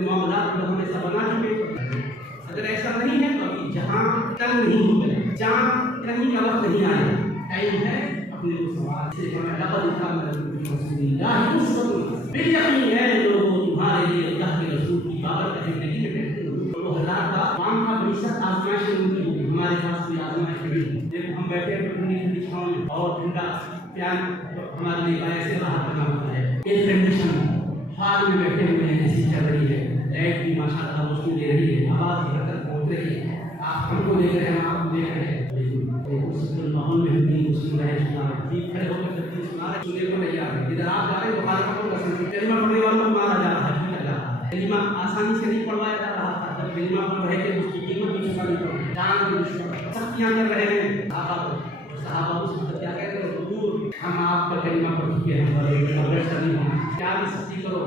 معاملات کو ہم ایسا بنا چکے. اگر ایسا نہیں ہے تو ابھی جہاں تنگ نہیں ہو گئے, جہاں کہیں کا وقت نہیں آیا, ٹائم ہے اپنے کو سوال سے ہمیں لقد کان لکم فی رسول اللہ اسوۃ. یقین ہے لوگوں تمہارے لیے اللہ کے رسول کی بابت زندگی میں بہتر ہو. تو اللہ کا کام کا بریشت آزمائش ان کی ہوگی. ہمارے پاس کوئی آزمائش نہیں. جب ہم بیٹھے ہیں ٹھنڈی ٹھنڈی چھاؤں میں اور ٹھنڈا پیان ہمارے لیے ایسے باہر بنا ہوتا ہے, ایئر کنڈیشن ہال میں بیٹھے ہوئے ہیں, ایسی چل رہی ہے, لائٹ بھی ماشاء اللہ روشنی دے رہی ہے, آواز بھی حرکت پہنچ رہی ہے, آپ ہم کو دیکھ رہے ہیں, آپ کو دیکھ رہے ہیں. لیکن ماحول میں ہم مسلم رہے سنا رہے, کھڑے ہو کر ترتیب سنا رہے, سننے کو تیار ہے. ادھر آپ جا رہے ہیں تو خالق کو پسند کلمہ پڑھنے والوں کو مارا جا رہا ہے, کیا جا رہا ہے. کلمہ آسانی سے نہیں پڑھوایا جا رہا تھا. جب کلمہ پڑھ رہے تھے اس کی قیمت بھی چکا نہیں پڑی, جان کے دشمن سختیاں کر رہے ہیں. صحابہ اس کیا کہتے ہیں, حضور ہم آپ کا کلمہ پڑھ چکے ہیں, ہمارے نہیں ہونا, کیا بھی سختی کرو.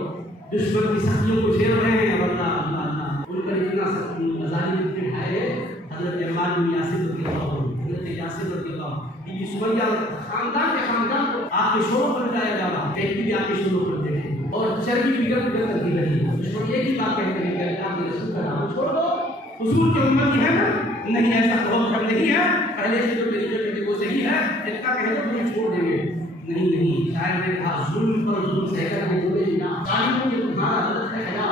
دشمن کی سختیوں کو جھیل رہے ہیں. اللہ اللہ اللہ ان پر اتنا مظالم اٹھائے. حضرت عمار بن یاسر رضی اللہ عنہ, حضرت یاسر رضی اللہ عنہ, بی سمیہ خاندان کے خاندان کو آپ کے شروع پر جایا جا رہا, ایک بھی آپ کے شروع پر دے رہے ہیں اور چربی بگڑ بگڑ کر دی رہی ہے. دشمن ایک ہی بات کہتے ہیں کہ آپ کے رسول کا نام چھوڑ دو, حضور کی امت کی ہے نا, نہیں ایسا بہت کم نہیں ہے, پہلے سے جو میری جو کہتے وہ صحیح ہے, اتنا کہہ دو تمہیں چھوڑ دیں گے. نہیں نہیں, شاید نے کہا ظلم پر ظلم سے کر کے بولے نا, ظالموں کے تمہارا حضرت ہے کیا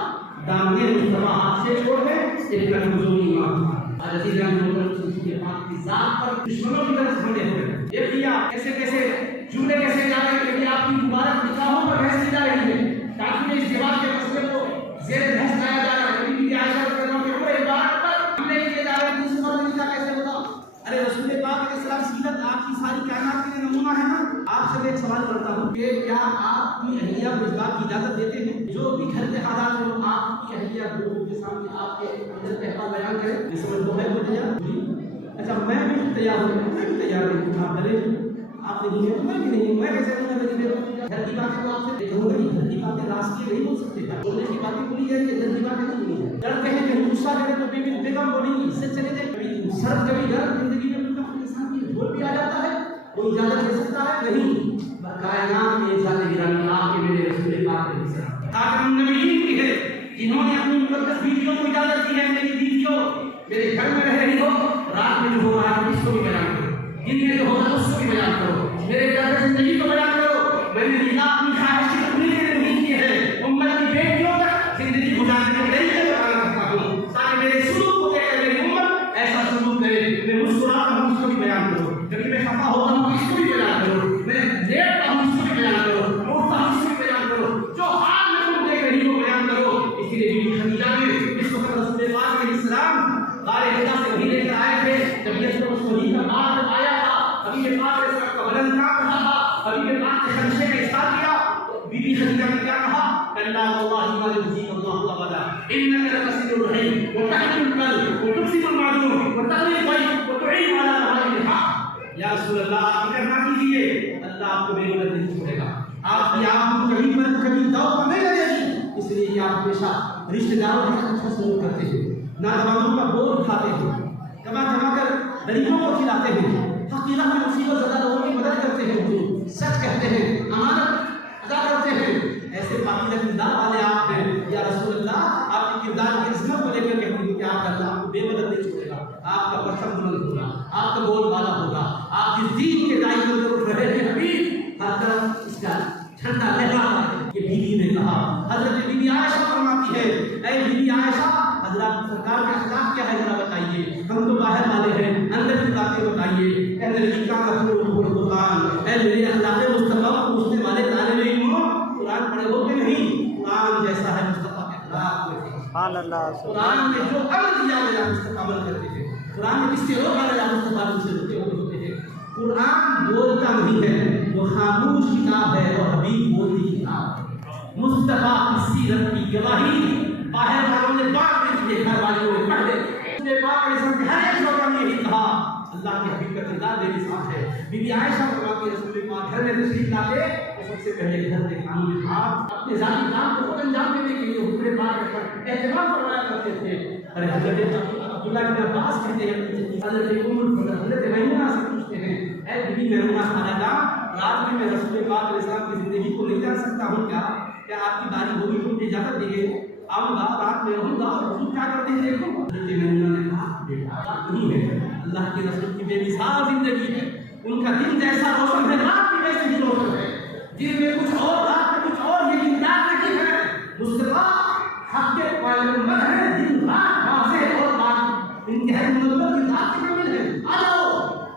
دامنے مصطفیٰ ہاتھ سے چھوڑ دیں, اتنا کمزوری ایمان. عزیز کے پاک کی ذات پر دشمنوں کی طرف حملے ہوئے. یہ کیا کیسے کیسے جملے کیسے جا رہے ہیں کہ آپ کی مبارک نکاحوں پر بحث کی جا رہی ہے, تاکہ اس جواب کے مسئلے کو زیر بحث لایا جا رہا ہے. بی بی عائشہ رضی اللہ عنہا کے اوپر عبارت پر حملے کیے جا رہے ہیں کہ اس پر نکاح کیسے ہوگا. ارے رسول پاک علیہ السلام سیرت آپ کی ساری کائنات کے لیے نمونہ ہے نا. آپ سے ایک سوال کرتا ہوں کہ کیا آپ کی اہلیہ کو اس بات کی اجازت دیتے ہیں جو بھی گھر کے حالات میں آپ کی اہلیہ لوگوں کے سامنے آپ کے اندر احساس بیان کرے؟ یہ سمجھ دو ہے کوئی تیار؟ اچھا میں بھی تیار ہوں, میں بھی تیار ہوں. آپ ڈرے آپ نہیں ہیں, میں بھی نہیں ہوں. میں کیسے ہوں, گھر کی باتیں تو آپ سے دیکھوں گی, گھر کی باتیں راستے نہیں بول سکتے. بولنے کی باتیں بولی ہے کہ گھر کی باتیں نہیں بولی ہے. ڈرتے ہیں کہ غصہ کرے تو بیگم بولیں گی, اس سے چلے جائے کبھی سرد کبھی گرم. زندگی میں انسان کی بھول بھی آ جاتا ہے, کوئی اجازت دے سکتا ہے نہیں. کائنات میں ذات گرامی آپ کے میرے رسول پاک علیہ السلام خاتم النبیین کی ہے, جنہوں نے اپنی مقدس بیویوں کو اجازت دی ہے, میری بیویوں میرے گھر میں رہ رہی ہو, رات میں جو ہو رہا ہے اس کو بھی بیان کرو, دن میں جو ہو رہا ہے اس کو بھی بیان کرو, میرے گھر میں زندگی کو بیان کرو. میں نے نکاح اپنی خواہش کی تکمیل کے لیے نہیں کی ہے, امت کی بیٹیوں تک زندگی گزارنے کے لیے بیان کرتا ہوں, تاکہ میرے سلوک کو دیکھ کر میری امت ایسا سلوک کرے. میں مسکراتا ہوں اس کو بھی بیان کرو, جبکہ میں خفا ہوتا ہوں اس کو بھی بیان کرو, میں لیٹتا ہوں اس کو بھی بیان کرو, اٹھتا ہوں اس کو بھی بیان کرو, جو حال میں تم دیکھ رہی ہو بیان کرو. اس لیے بی خدیجہ نے اس وقت رسول پاک علیہ السلام غار حرا سے وہی لے کر آئے تھے, جب یہ اس وحی کا بعد آیا تھا, حبیب پاک علیہ السلام کا بدن کانپ رہا تھا, حبیب پاک نے خدشے کا اظہار کیا. بی بی خدیجہ نے کیا کہا, کلا واللہ ما یخزیک اللہ ابدا انک لتصل الرحم وتحمل القلب وتكسب المعدوم وتقضي الضيف وتعين على نوائب الحق. یا رسول اللہ آپ فکر نہ کیجیے, اللہ آپ کو بے مدد نہیں چھوڑے گا. آپ کی آپ کبھی مدد کبھی دعوت نہیں لگے گی, اس لیے کہ آپ ہمیشہ رشتہ داروں کے ساتھ اچھا سلوک کرتے ہیں, نادوانوں کا بوجھ اٹھاتے ہیں, جمع جمع کر غریبوں کو کھلاتے ہیں, حقیقت میں مصیبت زدہ لوگوں کی مدد کرتے ہیں, حضور سچ کہتے ہیں, امانت ادا کرتے ہیں. ایسے پاکیزہ کردار والے آپ ہیں. یا رسول اللہ آپ کے کردار کی عظمت کو لے کر کہتے ہیں کہ آپ کا اللہ آپ کو بے مدد نہیں چھوڑے گا, آپ کا پرچم بلند ہوگا, آپ کا بول بالا ہوگا, آپ جس دین کے دائیں پر ضرور رہے ہیں حبیب ہر طرف اس کا جھنڈا لہرا رہا ہے. کہ بیوی نے کہا, حضرت بی بی عائشہ فرماتی ہے, اے بی بی عائشہ حضرات سرکار کا اخلاق کیا ہے ذرا بتائیے, ہم تو باہر والے ہیں, اندر کی باتیں بتائیے. اے میرے کا قرآن, اے میرے اخلاق مصطفیٰ کو پوچھنے والے طالب علم ہو, قرآن پڑھے ہو کہ نہیں؟ قرآن جیسا ہے مصطفیٰ کے اخلاق میں. قرآن میں جو امر دیا گیا مصطفیٰ عمل کرتے ہیں, قرآن میں کس سے روکا گیا مصطفیٰ ان سے روکے ہوتے ہیں. قرآن بولتا نہیں ہے, وہ خاموش کتاب ہے, اور حبیب بولتی کتاب ہے. مصطفیٰ کی سیرت کی گواہی باہر والوں نے بات نہیں کی, گھر والوں نے پڑھ لی. اس نے پاک علیہ السلام کے ہر ایک شعبہ میں یہی کہا, اللہ کے حبیب کا کردار بے مثال ہے. بی بی عائشہ فرماتی ہے رسول پاک گھر میں تشریف لاتے تو سب سے پہلے گھر کے کاموں میں آپ اپنے ذاتی کام کو خود انجام دینے کے لیے حضور پاک پر اہتمام فرمایا کرتے تھے. ارے حضرت عبداللہ بن عباس کہتے ہیں, حضرت حضرت میمونہ سے پوچھتے ہیں, اے بی بی میمونہ خالدہ, رات میں رسول پاک علیہ السلام کی زندگی کو نہیں جان سکتا ہوں کیا آپ کی باری ہوگی تو مجھے اجازت دیجیے. آؤں گا رات میں رہوں گا اور حضور کیا کرتے ہیں دیکھو. حضرت میمونہ نے کہا بیٹا بات نہیں ہے, اللہ کے رسول کی بے مثال زندگی ہے, ان کا دن جیسا روشن ہے رات بھی ویسے ہی روشن ہے, دن میں کچھ اور رات میں کچھ اور, یہ دیندار نہیں ہے. مصطفیٰ حق کے پیغمبر ہیں, دن رات واضح اور بات انتہائی منور کتاب کے کامل ہے. آ جاؤ.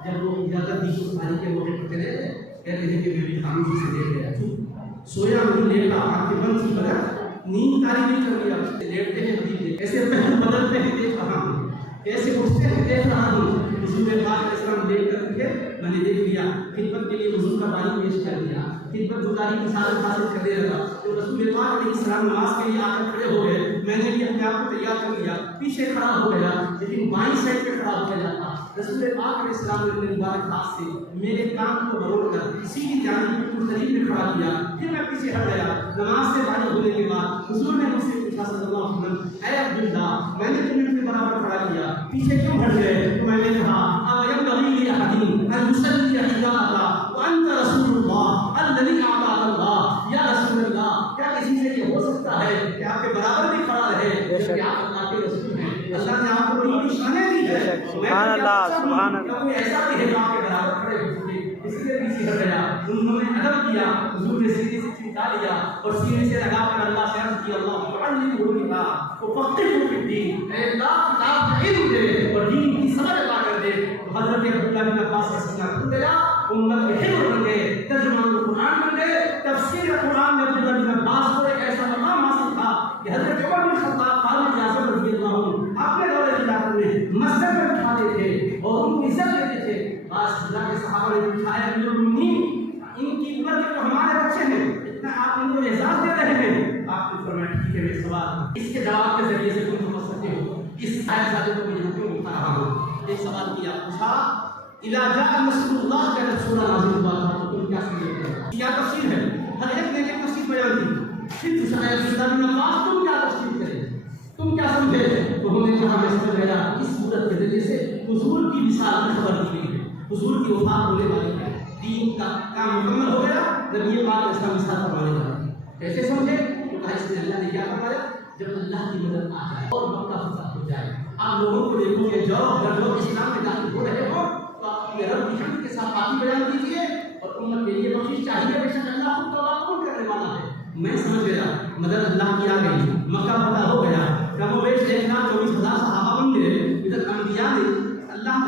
جب وہ اجازت دی تو ساری کے موقع پر چلے گئے, کہتے ہیں کہ میں بھی خاموشی سے دیکھ رہا تھا, سویا نہیں لیٹا, آنکھیں بند تھی بغیر نیند تاری نہیں کر لیا. لیٹتے ہیں حدیث ایسے پہلو بدلتے ہیں دیکھ رہا ہوں, ایسے اٹھتے ہیں دیکھ رہا ہوں. حضور پاک علیہ السلام دیکھ کر کے میں نے دیکھ لیا, خدمت کے لیے حضور کا پانی پیش کر دیا, خدمت گزاری کی سعادت حاصل کرنے لگا. تو رسول پاک علیہ السلام نماز کے لیے آ کر کھڑے ہو گئے, میں نے بھی اپنے آپ کو تیار کر لیا, پیچھے کھڑا ہو گیا, لیکن بائیں سائڈ پہ کھڑا ہو گیا تھا. رسول پاک علیہ السلام نے اپنے مبارک ہاتھ سے میرے کان کو بروڑ کر سیدھی جانب بالکل قریب میں کھڑا کیا. پھر میں پیچھے ہٹ گیا. نماز سے فارغ ہونے کے بعد حضور نے مجھ سے پوچھا صلی اللہ علیہ وسلم, اے عبداللہ میں نے تمہیں اپنے برابر کھڑا کیا, پیچھے کیوں ہٹ گئے؟ تو میں نے کہا اَوَيَنبَغِي لِأَحَدٍ أَن يُصَلِّيَ إِذَا أَتَى وَأَنْتَ رَسُولُ اللَّهِ الَّذِي أَعْطَاكَ اللَّهُ. یا رسول اللہ, کیا کسی سے یہ ہو سکتا ہے کہ آپ کے برابر بھی کھڑا رہے جبکہ آپ اللہ کے رسول ہیں؟ اللہ نے آپ کو بڑی نشانیں دی ہے. سبحان اللہ, سبحان اللہ. کوئی ایسا بھی ہے آپ کے برابر کھڑے ہو سکے, اس لیے پیچھے ہٹ گیا. انہوں نے ادب کیا, حضور نے سینے سے چمٹا لیا اور سینے سے لگا کر اللہ سے عرض کیا, اللہ تعلمہ الکتاب وفقہہ فی الدین, اے اللہ کتاب کا علم دے اور دین کی سمجھ عطا کر دے. حضرت عبداللہ بن عباس کا سینہ کھل گیا, امت کے حفظ بن گئے, ترجمان قرآن بن گئے. تفسیر قرآن میں عبداللہ بن عباس کو ایک ایسا مقام حاصل تھا کہ حضرت عمر بن خطاب فاروق اعظم رضی اللہ عنہ اپنے دور خلافت میں مسجد میں اٹھاتے تھے اور ان کو عزت دیتے تھے. آج اللہ کے صحابہ نے اٹھایا, امیر المؤمنین ان کی عمر کے تو ہمارے بچے ہیں, اتنا آپ ان کو اعزاز دے رہے ہیں. آپ نے فرمایا ٹھیک ہے, میرے سوال اس کے جواب کے ذریعے سے تم سمجھ سکتے ہو اس صاحبزادے کو میں کیوں اٹھا رہا ہوں. ایک سوال کیا, پوچھا اذا جاء نصر اللہ جب سورہ نازل ہوا تھا تو تم کیا سمجھتے ہیں؟ کیا تفسیر ہے؟ ہر ایک نے ایک تفسیر بیان کی. پھر دوسرا عبداللہ بن عباس تم کیا تفسیر کرے, تم کیا سمجھے؟ تو ہم نے کہا میں سمجھ گیا اس صورت کے ذریعے سے حضور کی مثال کی خبر دی گئی ہے, حضور کی وفات ہونے والی ہے, دین کا کام مکمل ہو گیا, نبی پاک اس کا مثال فرمانے والا. کیسے سمجھے؟ تو کہا اس میں اللہ نے کیا فرمایا, جب اللہ کی مدد آ جائے اور مکہ فتح ہو جائے. آپ لوگوں کو دیکھو کہ جب لوگ اسلام میں داخل ہو رہے ہو تو آپ اپنے رب کی حمد کے ساتھ پاکی بیان کیجیے اور امت کے لیے بخشش چاہیے. بے شک اللہ خود توبہ قبول کرنے والا ہے. میں سمجھ گیا مدد اللہ کی آ گئی, مکہ فتح ہو گیا, کم و بیش 1,24,000 صحابہ بن گئے. ادھر انبیاء نے اللہ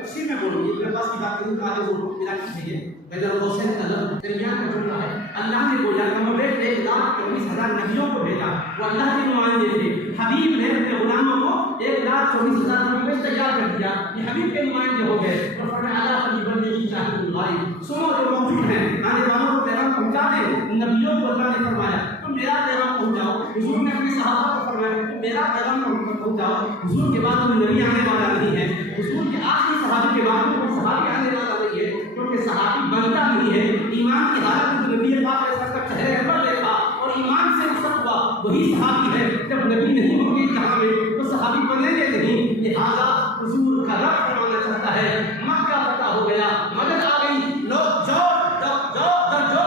تفسیر میں بولوں گی, میرے پاس کی بات کروں تو آگے وہ میرا کیجیے. ادھر حسین قلم درمیان میں چل رہا ہے. اللہ نے بولا کم و بیش 1,24,000 نبیوں کو بھیجا, وہ اللہ کے نمائندے تھے. حبیب نے اپنے غلاموں کو 1,24,000 نبی تیار کر دیا, یہ حبیب کے نمائندے ہو گئے. اور فرمایا اللہ حبیب بندگی شاہد الغائب, سنو جو موجود ہیں آنے والوں کو پیغام پہنچا دیں. نبیوں کو اللہ نے فرمایا تم میرا پیغام پہنچاؤ. حضور نے اپنے صحابہ کو فرمایا تم میرا پیغام پہنچاؤ. حضور کے بعد کوئی نبی آنے والا نہیں ہے, حضور کے آخری صحابی کے بعد کوئی صحابی آنے والا نہیں ہے, کیونکہ صحابی بنتا نہیں ہے. ایمان کی حالت میں نبی پاک علیہ السلام کا چہرہ پر دیکھا اور ایمان سے رخصت ہوا, وہی صحابی ہے. جب نبی نہیں ہوں گے جہاں میں تو صحابی بنیں گے نہیں. لہٰذا حضور کا رب فرمانا چاہتا ہے مکہ فتح ہو گیا, مدد آ گئی, لوگ جو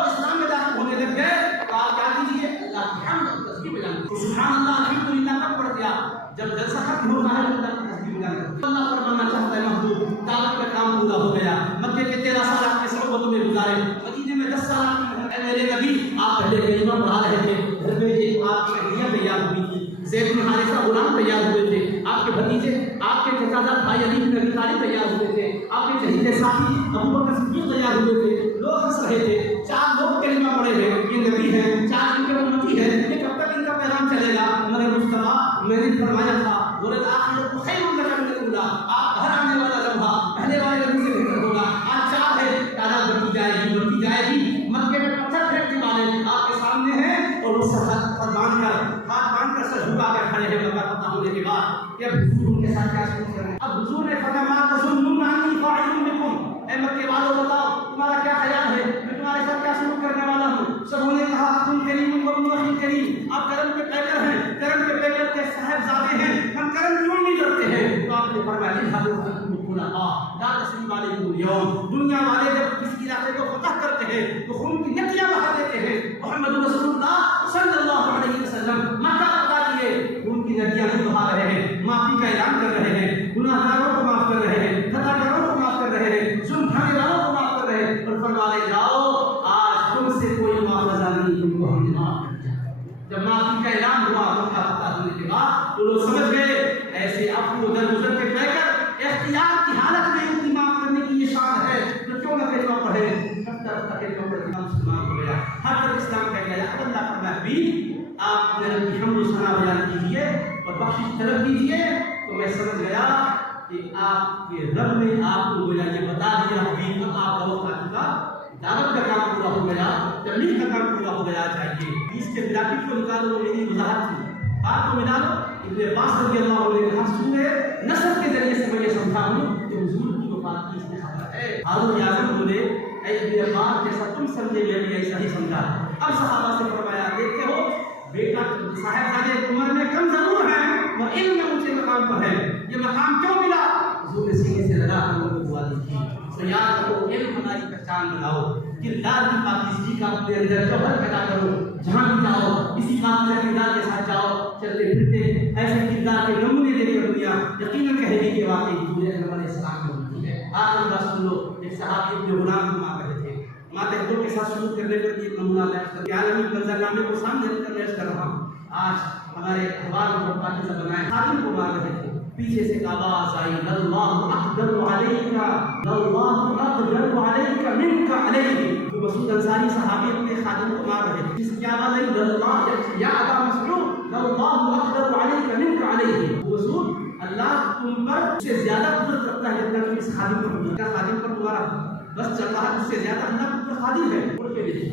اسلام میں داخل ہونے لگ گئے تو آپ کیا دیجیے, اللہ کی حمد اور تسبیح بیان کیجیے. سبحان اللہ الحمدللہ کب پڑھ دیا, جب جلسہ ختم ہوتا ہے تو اللہ کی تسبیح بیان کرتے. اللہ فرمانا چاہتا ہے محبوب دعوت کا کام پورا ہو گیا, مکے کے 13 سال آپ نے صحبتوں میں گزارے, مدینے میں 10 سال آپ نے, میرے نبی آپ پہلے کلمہ پڑھا رہے تھے, گھر میں ایک آپ کی اہلیہ تیار ہوئی تھی, زید بن حارثہ غلام تیار ہوئے تھے, آپ کے بھتیجے آپ کے چچا بھائی علی بن ابی طالب تیار ہوئے تھے, آپ کے چہیتے ساتھی ابو بکر صدیق تیار ہوئے تھے. لوگ ہنس رہے تھے, 4 لوگ کلمہ پڑھے ہیں, یہ نبی ہیں, 4 ان کے امتی ہیں, یہ کب تک ان کا پیغام چلے گا؟ مگر مصطفیٰ میں نے فرمایا تھا وَلَلْآخِرَةُ خَيْرٌ لَكَ مِنَ الْأُولَىٰ, آپ گھر آنے والا لمحہ پہلے والے نبی سے بہتر ہوگا. آج 4 ہے, تعداد بڑھتی جائے گی. مکے میں پتھر پھینکنے والے آپ کے سامنے ہیں اور وہ ہاتھ باندھ کر سر جھکا کر کھڑے ہیں مکہ فتح ہونے کے بعد. کہ اب حضور ان کے ساتھ کیا سلوک کریں؟ اب حضور نے فرمایا مَا تَظُنُّونَ أَنِّي فَاعِلٌ بِكُمْ, اے مکے والوں بتاؤ تمہارا کیا خیال ہے, میں تمہارے ساتھ کیا سلوک کرنے والا ہوں. سب نے کہا تم کریم و کریم, آپ کرم کے پیکر ہیں, کرم کے پیکر کے صاحبزادے ہیں, ہم کرم کیوں نہیں کرتے ہیں؟ تو آپ نے فرمایا دنیا والے جب کسی علاقے کو فتح کرتے ہیں تو خون کی ندیاں بہا دیتے ہیں. محمد رسول اللہ صلی اللہ علیہ وسلم مکہ فتح والے جاؤ آج تم سے کوئی مواخذہ نہیں، تم کو ہم نے معاف کر دیا۔ جب معافی کا اعلان ہوا ان کا پتہ ہونے کے بعد تو لوگ سمجھ گئے ایسے عفو و درگزر کے کہہ کر اختیار کی حالت میں ان کی معاف کرنے کی یہ شان ہے تو کیوں نہ کلمہ پڑھے، کلمہ پڑھ کے مسلمان ہو گیا، ہر طرف اسلام کہہ گیا۔ اب اللہ کا حبیب آپ میرے کی حمد و ثنا بیان کیجیے اور بخشش طلب کیجیے، تو میں سمجھ گیا کہ آپ کے رب نے آپ کو گویا یہ بتا دیا حبیب کا آپ کا وقت آ چکا، دعوت کا کام پورا ہو گیا، تبلیغ کا کام پورا ہو گیا چاہیے۔ اس کے براکٹ کو نکالو، وہ میری وضاحت تھی، آپ کو ملا لو۔ ابن عباس رضی اللہ عنہ نے کہا سورہ نصر کے ذریعے سے میں یہ سمجھا ہوں کہ حضور کی وفات کی اس میں خبر ہے۔ ہارون اعظم بولے اے ابن عباس جیسا تم سمجھے میں بھی ایسا ہی سمجھا۔ اب صحابہ سے فرمایا دیکھتے ہو بیٹا صاحبزادے عمر میں کم ضرور ہیں اور علم میں اونچے مقام پر ہے، یہ مقام کیوں ملا؟ حضور نے سینے سے لگا کر ان کو دعا دی تھی، تو یاد رکھو علم ہماری پہچان بناؤ، کردار کی پاکیزگی کا اپنے اندر جوہر پیدا کرو، جہاں بھی جاؤ اسی پاکیزہ کردار کے ساتھ جاؤ، چلتے پھرتے ایسے کردار کے نمونے دینے کا دنیا یقیناً کہے گی کہ واقعی حضور اکرم علیہ السلام میں ہوتی ہے۔ آخر بات سن لو، ایک صحابی اپنے غلام کو ماں کہتے تھے، ماں تحتوں کے ساتھ شروع کرنے پر ایک نمونہ پیش کر کے عالمی منظرنامے کو سامنے رکھ کر پیش کر رہا ہوں۔ آج ہمارے اخبار کو پاکیزہ بنائے، خادم کو مار رہے تھے، پیچھے سے آواز آئی اللہ اقدر علیک اللہ اقدر علیک منک علیہ۔ ابو مسعود انصاری صحابی اپنے خادم کو مار رہے تھے، جس کی آواز آئی اللہ یا ابا مسعود اللہ اقدر علیک منک علیہ۔ ابو مسعود اللہ تم پر سے زیادہ قدرت رکھتا ہے جتنا تم اس خادم پر قدرت، کیا خادم پر تمہارا بس چل رہا ہے، اس سے زیادہ اللہ تم پر خادم ہے۔ اڑ کے دیکھو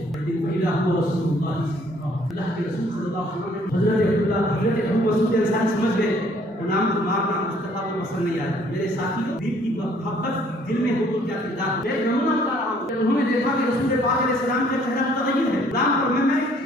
رسول اللہ کے رسول صلی اللہ علیہ وسلم حضرت ابو مسعود انصاری سمجھ گئے غلام کو مارنا مصطفیٰ کو پسند نہیں آیا۔ میرے ساتھیوں دین کی محبت دل میں ہو تو کیا کردار ہے، نمونہ بتا رہا ہوں۔ جب انہوں نے دیکھا کہ رسول پاک علیہ السلام کا چہرہ متغیر ہے، غلام پر میں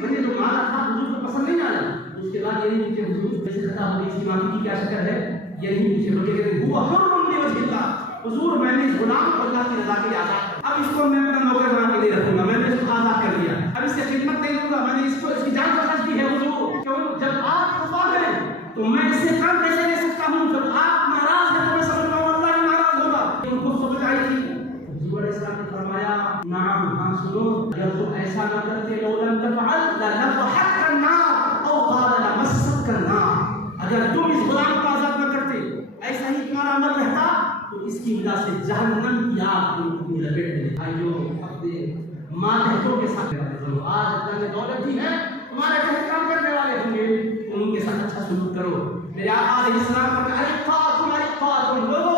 نے جو مارا تھا حضور کو پسند نہیں آیا، اس کے بعد یہ نہیں کہ حضور کیسے خطا ہو گئی، اس کی معافی کی کیا شکل ہے، یہ نہیں پوچھے بلکہ کہتے ہیں وہ حر بوجھ اللہ، حضور میں نے اس غلام کو اللہ کی رضا کے لیے آزاد کیا، اب اس کو میں اپنا نوکر بنا کے نہیں رکھوں گا، میں نے اس کو آزاد کر دیا، اب اس سے خدمت نہیں دوں گا، میں نے اس کو اس کی جان بخش دی ہے حضور، کیوں جب آپ خفا ہیں تو میں اس سے کم کیسے لے سکتا ہوں، جب آپ ناراض ہیں تو میں سمجھتا ہوں اللہ بھی ناراض ہوگا۔ ان کو سمجھ آئی تھی، حضور علیہ السلام نے فرمایا نعم ہاں سنو، اگر تم ایسا نہ کرتے لو لم تفعل لنضحك النار او قال لمسك النار، اگر تم اس غلام کو آزاد نہ کرتے ایسا ہی تمہارا عمل رہتا تو اس کی وجہ سے جہنم کی آگ تم لپیٹ لے۔ بھائیو اپنے ماتحتوں کے ساتھ کرو، آج اللہ نے دولت دی ہے، تمہارے گھر کام کرنے والے ہوں گے، ان کے ساتھ اچھا سلوک کرو۔ میرے آقا علیہ السلام پر ارفعتم لوگو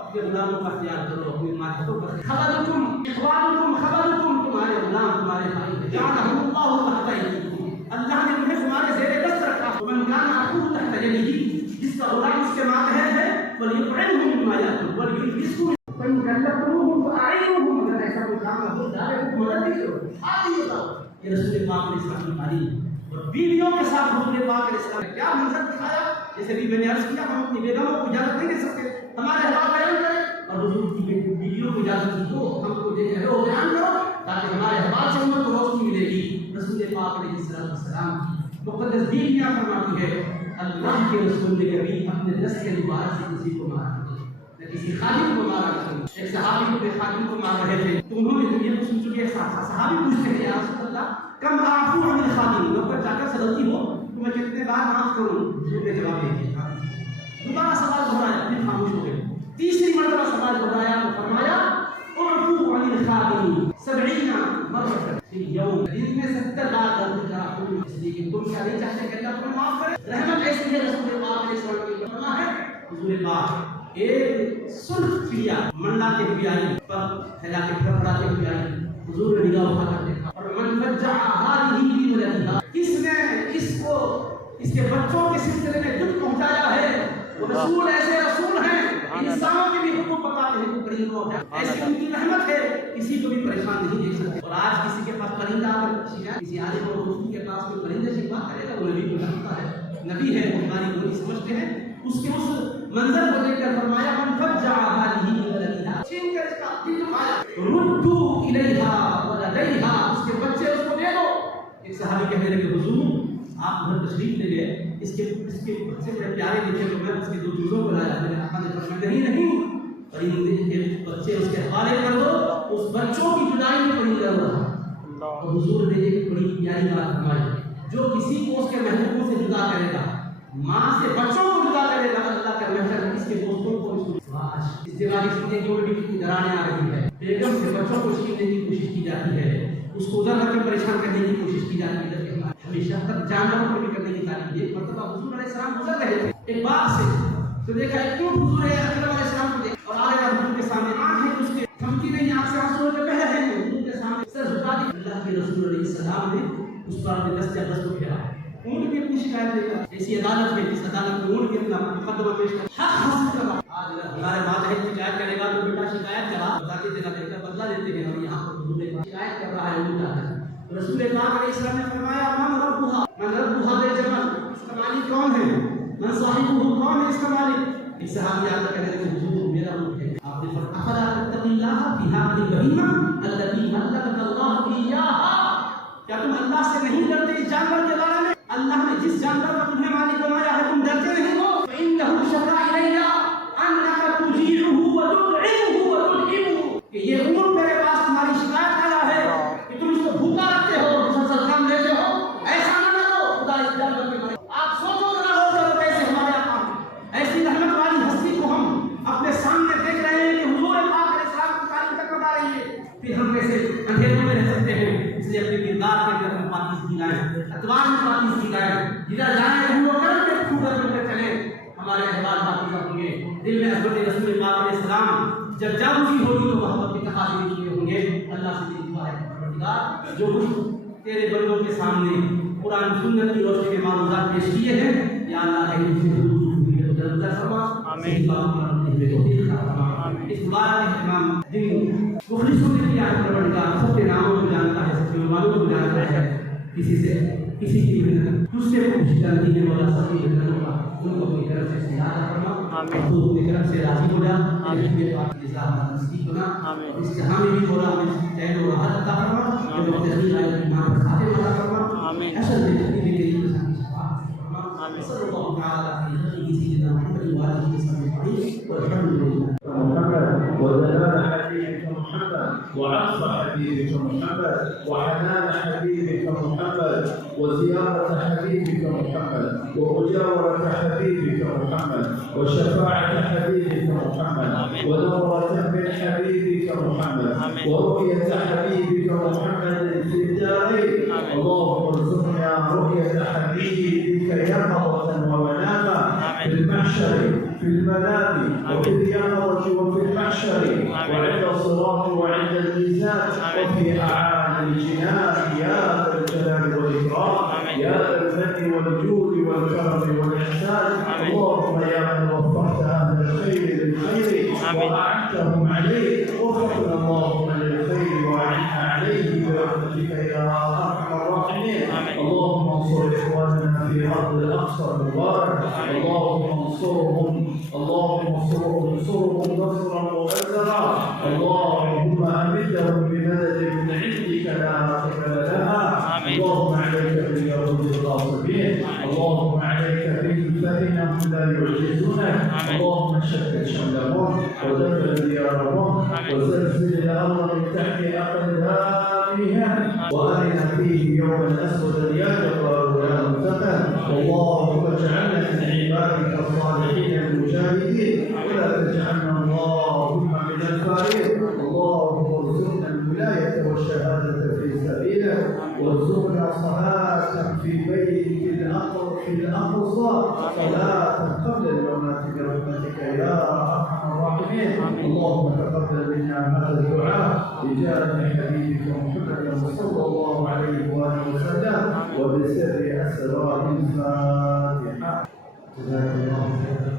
اپنے غلاموں کا اختیار کرو، اپنے ماتحتوں پر خبرکم اخوانکم خبرکم، تمہارے غلام تمہارے بھائی جعلہم اللہ تحت ایدیکم، اللہ نے انہیں تمہارے زیر دست رکھا، ومن کان اخوہ تحت یدہ، جس کا غلام اس کے ماتحت ہے فلیطعمہ مما یأکل وليلبسه فإن كلفتموهم فأعينوهم، اگر ایسا کوئی کام ہو جائے تو مدد بھی کرو، آپ بھی بتاؤ۔ یہ رسول پاک علیہ السلام کی تعلیم اور بیویوں کے ساتھ حضور پاک علیہ السلام نے کیا منظر دکھایا، جیسے بھی میں نے عرض کیا ہم اپنی بیگموں کو اجازت نہیں دے سکتے ہمارے حالات بیان کریں، اور حضور کی بیویوں کو اجازت دو ہم کو دیکھ رہو بیان کرو تاکہ ہمارے حالات سے امت کو روشنی ملے گی۔ رسول پاک علیہ السلام کی مقدس بیویاں فرماتی ہے اللہ کے رسول نے کبھی اپنے دست کے دوبارہ سے کسی کو مارا نہیں، نہ کسی خادم کو مارا نہیں۔ ایک صحابی کو بے خادم کو مار رہے تھے تو انہوں نے یہ سن چکے، صحابی پوچھتے ہیں یا رسول اللہ کم اعفو عن الخادم، نوکر جا کر غلطی ہو تو میں کتنے بار معاف کروں؟ حضور نے جواب دے دیا، دوبارہ سوال دہرایا پھر خاموش ہو گئے، تیسری مرتبہ سوال دہرایا تو فرمایا اعفو عن الخادم 70 مرة في اليوم، دن میں 70 بار غلطی کرا کروں، اس لیے کہ تم کیا نہیں چاہتے کہ اللہ تمہیں معاف کرے؟ رحمت ایسی ہے رسول پاک علیہ السلام کی فرما ہے، حضور پاک ایک سرخ چڑیا منڈا کے ہوئے آئی پر پھیلا کے پھڑپڑاتے ہوئے آئی، حضور نے نگاہ اٹھا کر دیکھا اور من فجع هذه بولدها، کس نے اس کو اس کے بچوں کے سلسلے میں دکھ پہنچایا ہے، وہ رسول ایسے رسول ہیں انسانوں کے بھی حقوق بتاتے ہیں تو پرندوں کا ایسی ان کی رحمت ہے، کسی کو بھی پریشان نہیں دیکھ سکتے۔ اور آج کسی کے پاس پرندہ کسی عالم اور دوست کے پاس کوئی پرندے سے بات کرے گا وہ نبی کو جانتا ہے، نبی ہے، وہ ہماری بولی سمجھتے ہیں، اس کے اس منظر کو دیکھ کر فرمایا من فجع هذه بولدها، چھین کر اس کا دل دکھایا، ردوا الیہا ولدیہا، اس کے بچے اس کو دے دو۔ ایک صحابی کہنے لگے حضور آپ گھر تشریف لے گئے، اس کے بچے بڑے پیارے دکھے تو میں اس کے 2 چیزوں کو لایا، میرے آقا نے فرمایا نہیں پرندے کے بچے اس کے حوالے کر دو اس بچوں کی جدائی میں بڑی ضرورت ہے. اور حضور نے ایک بڑی پیاری بات فرمائی، جو کسی کو اس کے محبوبوں سے جدا کرے گا، ماں سے بچوں کو جدا کرے گا، اللہ کا محشر اس کے دوستوں کو اس دیوالی سینے کی بھی کتنی درانے آ رہی ہے. بیگم سے بچوں کو چھیننے کی کوشش کی جاتی ہے، اس کو ادھر رکھ کے پریشان کرنے کی کوشش کی جاتی ہے. ہمیشہ تک جانوروں کو بھی کرنے کی تعلیم دی. ایک مرتبہ حضور علیہ السلام گزر رہے تھے ایک باغ سے، تو دیکھا ایک اونٹ حضور اکرم علیہ السلام کو دیکھا، اور آگے حضور کے سامنے آنکھیں اس کے تھمتی نہیں، آنکھ سے آنسو کے بہہ رہے ہیں. حضور کے سامنے سر جھکا دی. اللہ کے رسول علیہ السلام نے اس پر اپنے دست اقدس کو پھیرا. اونٹ بھی اپنی شکایت دے گا. ایسی عدالت ہے جس عدالت میں اونٹ بھی اپنا مقدمہ پیش کر حق حاصل کرا. آج ہمارے ماتحت شکایت کرے گا تو بیٹا شکایت کرا، بتاتے دینا دیکھ کر بدلہ دیتے ہیں. ہم یہاں پر حضور شکایت کر رہا ہے اونٹ آ کر. رسول پاک علیہ السلام نے فرمایا من ربها، من رب هذا الجبل، اس کا مالک کون ہے؟ من صاحبه، کون ہے اس کا مالک؟ ایک صحابی آ کر کہتے ہیں حضور میرا اونٹ ہے. آپ نے فرمایا افلا تتقی اللہ فی هذه البهیمة التي ملكك الله اياها، کیا تم اللہ سے نہیں ڈرتے اس جانور کے بارے میں؟ اللہ نے جس جانور کا تمہیں مالک بنایا ہے تم ڈرتے نہیں ہو؟ فإنه شكا إلي أنك تجيعه وتطعمه وتلهمه، کہ یہ اونٹ میرے پاس تمہاری شکایت آیا ہے کہ تم اس کو بھوکا رکھتے ہو، مسلسل کام لیتے ہو. ایسا نہ کرو. خدا اس جانور کے بارے میں آپ سوچو نہ ہو کرو کیسے ہمارے آپ ایسی رحمت والی ہستی کو ہم اپنے سامنے دیکھ رہے ہیں کہ حضور پاک علیہ السلام کی تعلیم تک بتا رہی ہے، پھر ہم کیسے اندھیروں میں رہ سکتے ہیں؟ اس لیے اپنے کردار کے اندر ہم پاکیزگی لائیں، اتوار میں پاکیزگی لائیں. جدھر جائیں ہم لوگ کرم کے پھول کر چلیں، ہمارے احوال پاکیزہ ہوں گے. دل میں حضرت رسول پاک علیہ السلام جب جاگوزی ہوگی تو محبت کی تقاضے کیے ہوں گے. اللہ سے میری دعا ہے پروردگار، جو کچھ تیرے بندوں کے سامنے قرآن سنت کی روشنی میں معلومات پیش کیے ہیں، یا اللہ ہے اس سے درجہ فرما. آمین. اس بار امام دن مخلصوں نے کیا ہے پروردگار، سب کے ناموں کو جانتا ہے، سب کے معلومات کو جانتا ہے. کسی کی محنت تجھ سے پوچھ جاتی ہے مولا، سب کی محنتوں کا ان کو اپنی طرف سے سیاح فرما. تو اپنی طرف سے راضی ہو جا. میرے پاس نزدیک ہونا اس جہاں میں بھی مولا ہمیں چین و راحت عطا فرما. جو بہترین آئے یہاں پر کھاتے عطا فرما. اصل میں جتنی بھی غریب انسان کی شفاعت فرما. صلی اللہ تعالی علیہ سیدنا محمد وآلہ وصحبہ والحمد للہ. محمد ودلال حبيبك محمد وعطف حبيبك محمد وحنان حبيبك محمد وزيارة حبيبك محمد ومجاورة حبيبك محمد وشفاعة حبيبك محمد ودورة من حبيبك محمد ورؤية حبيبك محمد في الدارين. اللهم ارزقنا رؤية حبيبك يقظة ومناما في المحشر في المنام وفي اليقظة وفي المحشر وعند الصراط وعند الميزان وفي أعالي الجنان يا ذا الجلال والإكرام يا ذا المن والجود والكرم والإحسان. اللهم يا من وفقت أهل الخير للخير وأعنتهم عليه وفقنا اللهم للخير وأعنا عليه برحمتك يا أرحم الراحمين. اللهم انصر إخواننا في أرض الأقصى المبارك، اللهم انصرهم نصرا مؤزرا. اللهم أمدهم بمدد من عندك لا قبل لها. اللهم عليك باليهود الغاصبين، اللهم عليك بهم فإنهم لا يعجزونك. اللهم شتت شملهم ودمر ديارهم وزلزل الأرض من تحت أقدامهم وأرنا فيه يوما أسودا يا جبار يا منتقم. اللهم اجعلنا من عبادك الصالحين المجاهدين ولا تجعلنا اللهم من الفارقين. اللهم ارزقنا الولاية والشهادة في سبيلك وارزقنا صلاة في بيتك الأقصى صلاة قبل الممات برحمتك يا أرحم الراحمين. اللهم تقبل منا هذا الدعاء بجاه حبيبك محمد صلى الله عليه وآله وسلم وبسر أسرار الفاتحة. جزاك الله خيرا.